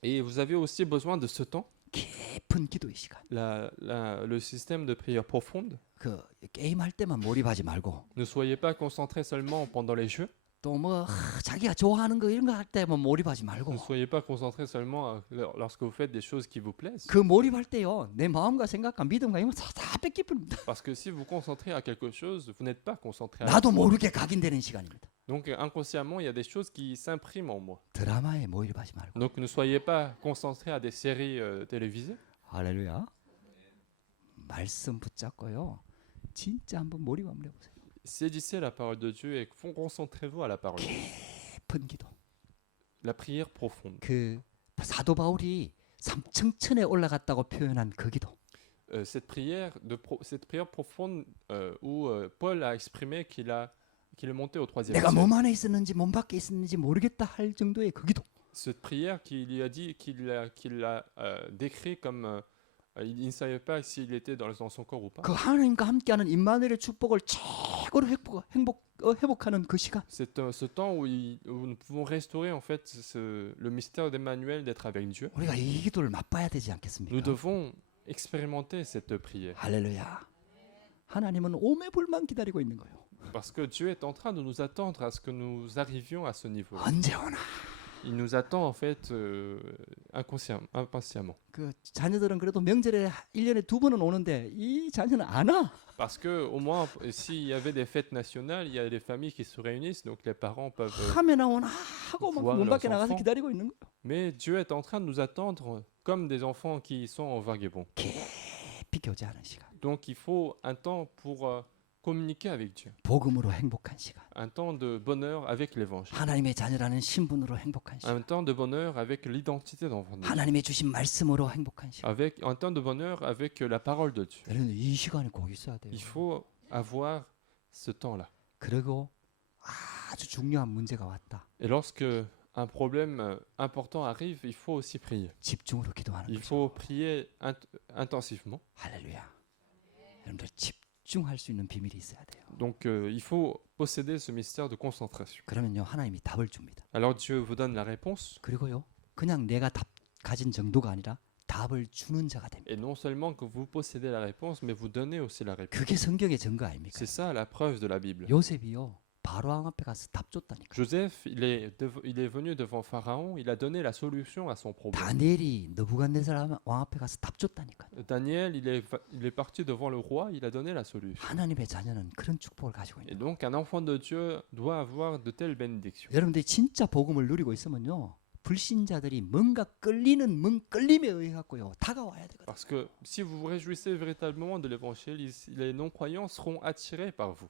Et vous avez aussi besoin de ce temps, 깊은 기도의 시간. le système de prière profonde. 그 게임할 때만 몰입하지 말고 Ne soyez pas concentrés seulement pendant les jeux. 또 뭐 자기가 좋아하는 거 이런 거 할 때만 몰입하지 말고 Ne soyez pas concentrés seulement lorsque vous faites des choses qui vous plaisent. 그 몰입할 때요, 내 마음과 생각과 믿음과 이런 거다 뺏기버립니다. Parce que si vous concentrez à quelque chose, vous n'êtes pas concentré à 나도 모르게 각인되는 시간입니다. Donc inconsciemment, il y a des choses qui s'impriment en moi. 드라마에 몰입하지 말고. Donc ne soyez pas concentrés à des séries télévisées. 할렐루야. 말씀 붙잡고요. 진짜 한번 몰입 한번 해보세요. Saisissez la parole de Dieu et concentrez-vous à la parole. 깊은 기도. La prière profonde. 그 사도 바울이 삼층천에 올라갔다고 표현한 그 기도. Cette prière profonde où Paul a exprimé qu'il est monté au troisième 내가 ciel. 몸 안에 있었는지 몸 밖에 있었는지 모르겠다 할 정도의 그 기도. Cette prière qu'il lui a dit, qu'il a décrit comme il ne savait pas s'il était dans son corps ou pas. 그 하나님과 함께하는 임마누엘의 축복을 최고로 회복하는 그 시간. C'est ce temps où nous pouvons restaurer en fait le mystère d'Emmanuel d'être avec Dieu. 우리가 이 기도를 맛봐야 되지 Nous 않겠습니까? devons expérimenter cette prière 할렐루야. 하나님은 오매불만 기다리고 있는 거예요. parce que Dieu est en train de nous attendre à ce que nous arrivions à ce niveau. 언제 오나? Il nous attend en fait impatiemment. 그 자녀들은 그래도 명절에 1년에 2번은 오는데 이 자녀는 안 와. Parce que au moins, s'il y avait des fêtes nationales, il y a des familles qui se réunissent, donc les parents peuvent. 하면 오나 하고 막 voir 문 밖에 leurs 나가서 enfants. 기다리고 있는 거예요. Mais Dieu est en train de nous attendre comme des enfants qui sont en vagabond. 깊이 교제하는 시간. Donc il faut un temps pour communiquer avec Dieu, 복음으로 행복한 시간. un temps de bonheur avec l'évangile, 하나님의 자녀라는 신분으로 행복한 시간. un temps de bonheur avec l'identité d'enfant de Dieu, 하나님의 주신 말씀으로 행복한 시간. avec un temps de bonheur avec la parole de Dieu. 여러분 이 시간이 꼭 있어야 돼요. Il faut avoir ce temps-là. 그리고 아주 중요한 문제가 왔다. Et lorsque un problème important arrive, il faut aussi prier. 집중으로 기도하는 Il 거죠. faut prier intensivement. 할렐루야. 여러분들 집중할 수 있는 비밀이 있어야 돼요. Donc il faut posséder ce mystère de concentration. 그러면요 하나님이 답을 줍니다. Alors Dieu vous donne la réponse. 그리고요 그냥 내가 답 가진 정도가 아니라 답을 주는 자가 됩니다. Et non seulement que vous possédez la réponse, mais vous donnez aussi la réponse. 그게 성경의 증거 아닙니까? C'est ça la preuve de la Bible. 요셉이요 바로 왕 앞에 가서 답 줬다니까. Joseph, il est venu devant Pharaon, il a donné la solution à son problème. 다니엘이 느부갓네살 왕 앞에 가서 답 줬다니까. Daniel, il est parti devant le roi, il a donné la solution. 하나님의 자녀는 그런 축복을 가지고 Et 있는. donc un enfant de Dieu doit avoir de telles bénédictions. 여러분들이 진짜 복음을 누리고 있으면요 불신자들이 뭔가 끌림에 의해 갖고요 다가와야 되거든. Parce que si vous vous réjouissez véritablement de l'évangile, les non-croyants seront attirés par vous.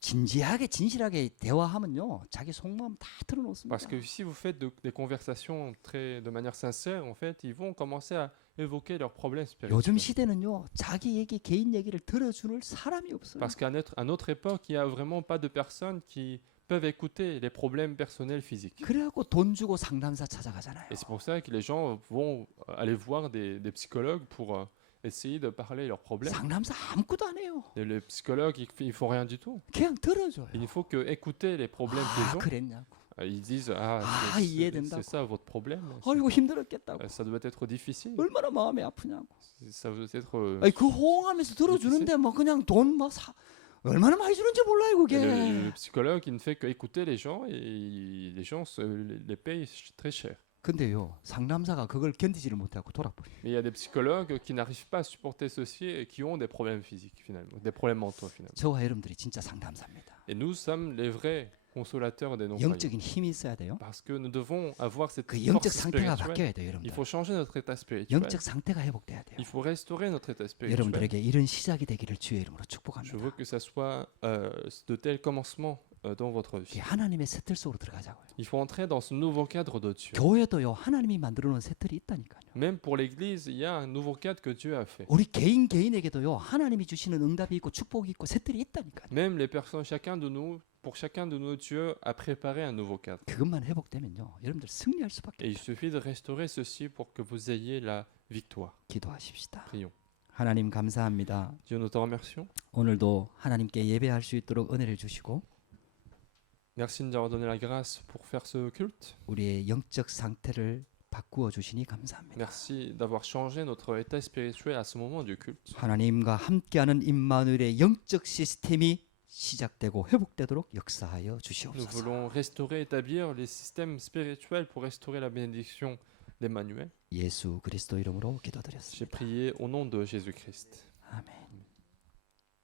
진지하게 진실하게 대화하면요 자기 속마음 다 털어놓습니다. Parce que si vous faites des conversations de manière sincère, en fait, ils vont commencer à évoquer leurs problèmes 요즘 spirituels. 시대는요 자기 얘기 개인 얘기를 들어주는 사람이 없어요. Parce qu'à notre époque, il n'y a vraiment pas de personnes qui peuvent écouter les problèmes personnels physiques. 그래갖고 돈 주고 상담사 찾아가잖아요. Et c'est pour ça que les gens vont aller voir des psychologues pour essayer de parler leurs problèmes. 상담사 아무것도 안 해요. Et les psychologues, ils font rien du tout. 그냥 들어줘요. Il ne faut que écouter les problèmes 아 qu'ils ont. 그랬냐고. Ils disent Ah, 이해된다고. c'est ça votre problème. 아이고 힘들었겠다고. Ça doit être difficile. 얼마나 마음이 아프냐고. Ça doit être. 아니 그 호응하면서 들어주는데 뭐 그냥 돈 막 얼마나 많이 주는지 몰라요 그게. Le psychologue, il ne fait qu'écouter les gens et les gens les payent très cher. 근데요 상담사가 그걸 견디지를 못하고 돌아버려. Mais il y a des psychologues qui n'arrivent pas à supporter ceci et qui ont des problèmes physiques finalement, des problèmes mentaux finalement. 저와 여러분들이 진짜 상담사입니다. Et nous sommes les vrais consolateurs des non-croyants. 영적인 힘이 있어야 돼요. Parce que nous devons avoir cette 그 영적 force 상태가 spirituelle. 바뀌어야 돼요 Il 여러분들. faut changer notre état spirituel. 영적 상태가 회복돼야 돼요. Il faut restaurer notre état spirituel. 여러분들에게 이런 시작이 되기를 주의 이름으로 Je 축복합니다. veux que ça soit de tels commencements dans votre 이 vie. 하나님의 새틀 속으로 들어가자고요. Il faut entrer dans ce nouveau cadre de Dieu. 교회도요 하나님이 만들어 놓은 새틀이 있다니까요. Même pour l'Église, il y a un nouveau cadre que Dieu a fait. 우리 개인에게도요 하나님이 주시는 응답이 있고 축복이 있고 새틀이 있다니까요. Même les personnes, chacun de nous, pour chacun de nous, Dieu a préparé un nouveau cadre. 그것만 회복되면요 여러분들 승리할 수밖에 Et il 없어요. suffit de restaurer ceci pour que vous ayez la victoire. 기도하십시다. Prions. 하나님 감사합니다. Dieu, nous te remercions. 오늘도 하나님께 예배할 수 있도록 은혜를 주시고 Merci de nous avoir donné la grâce pour faire ce culte. 우리의 영적 상태를 바꾸어 주시니 감사합니다. Merci d'avoir changé notre état spirituel à ce moment du culte. 하나님과 함께하는 임마누엘의 영적 시스템이 시작되고 회복되도록 역사하여 Nous 주시옵소서. voulons restaurer, établir les systèmes spirituels pour restaurer la bénédiction d'Emmanuel. 예수 그리스도 이름으로 J'ai 기도드렸습니다. prié au nom de Jésus-Christ. 아멘.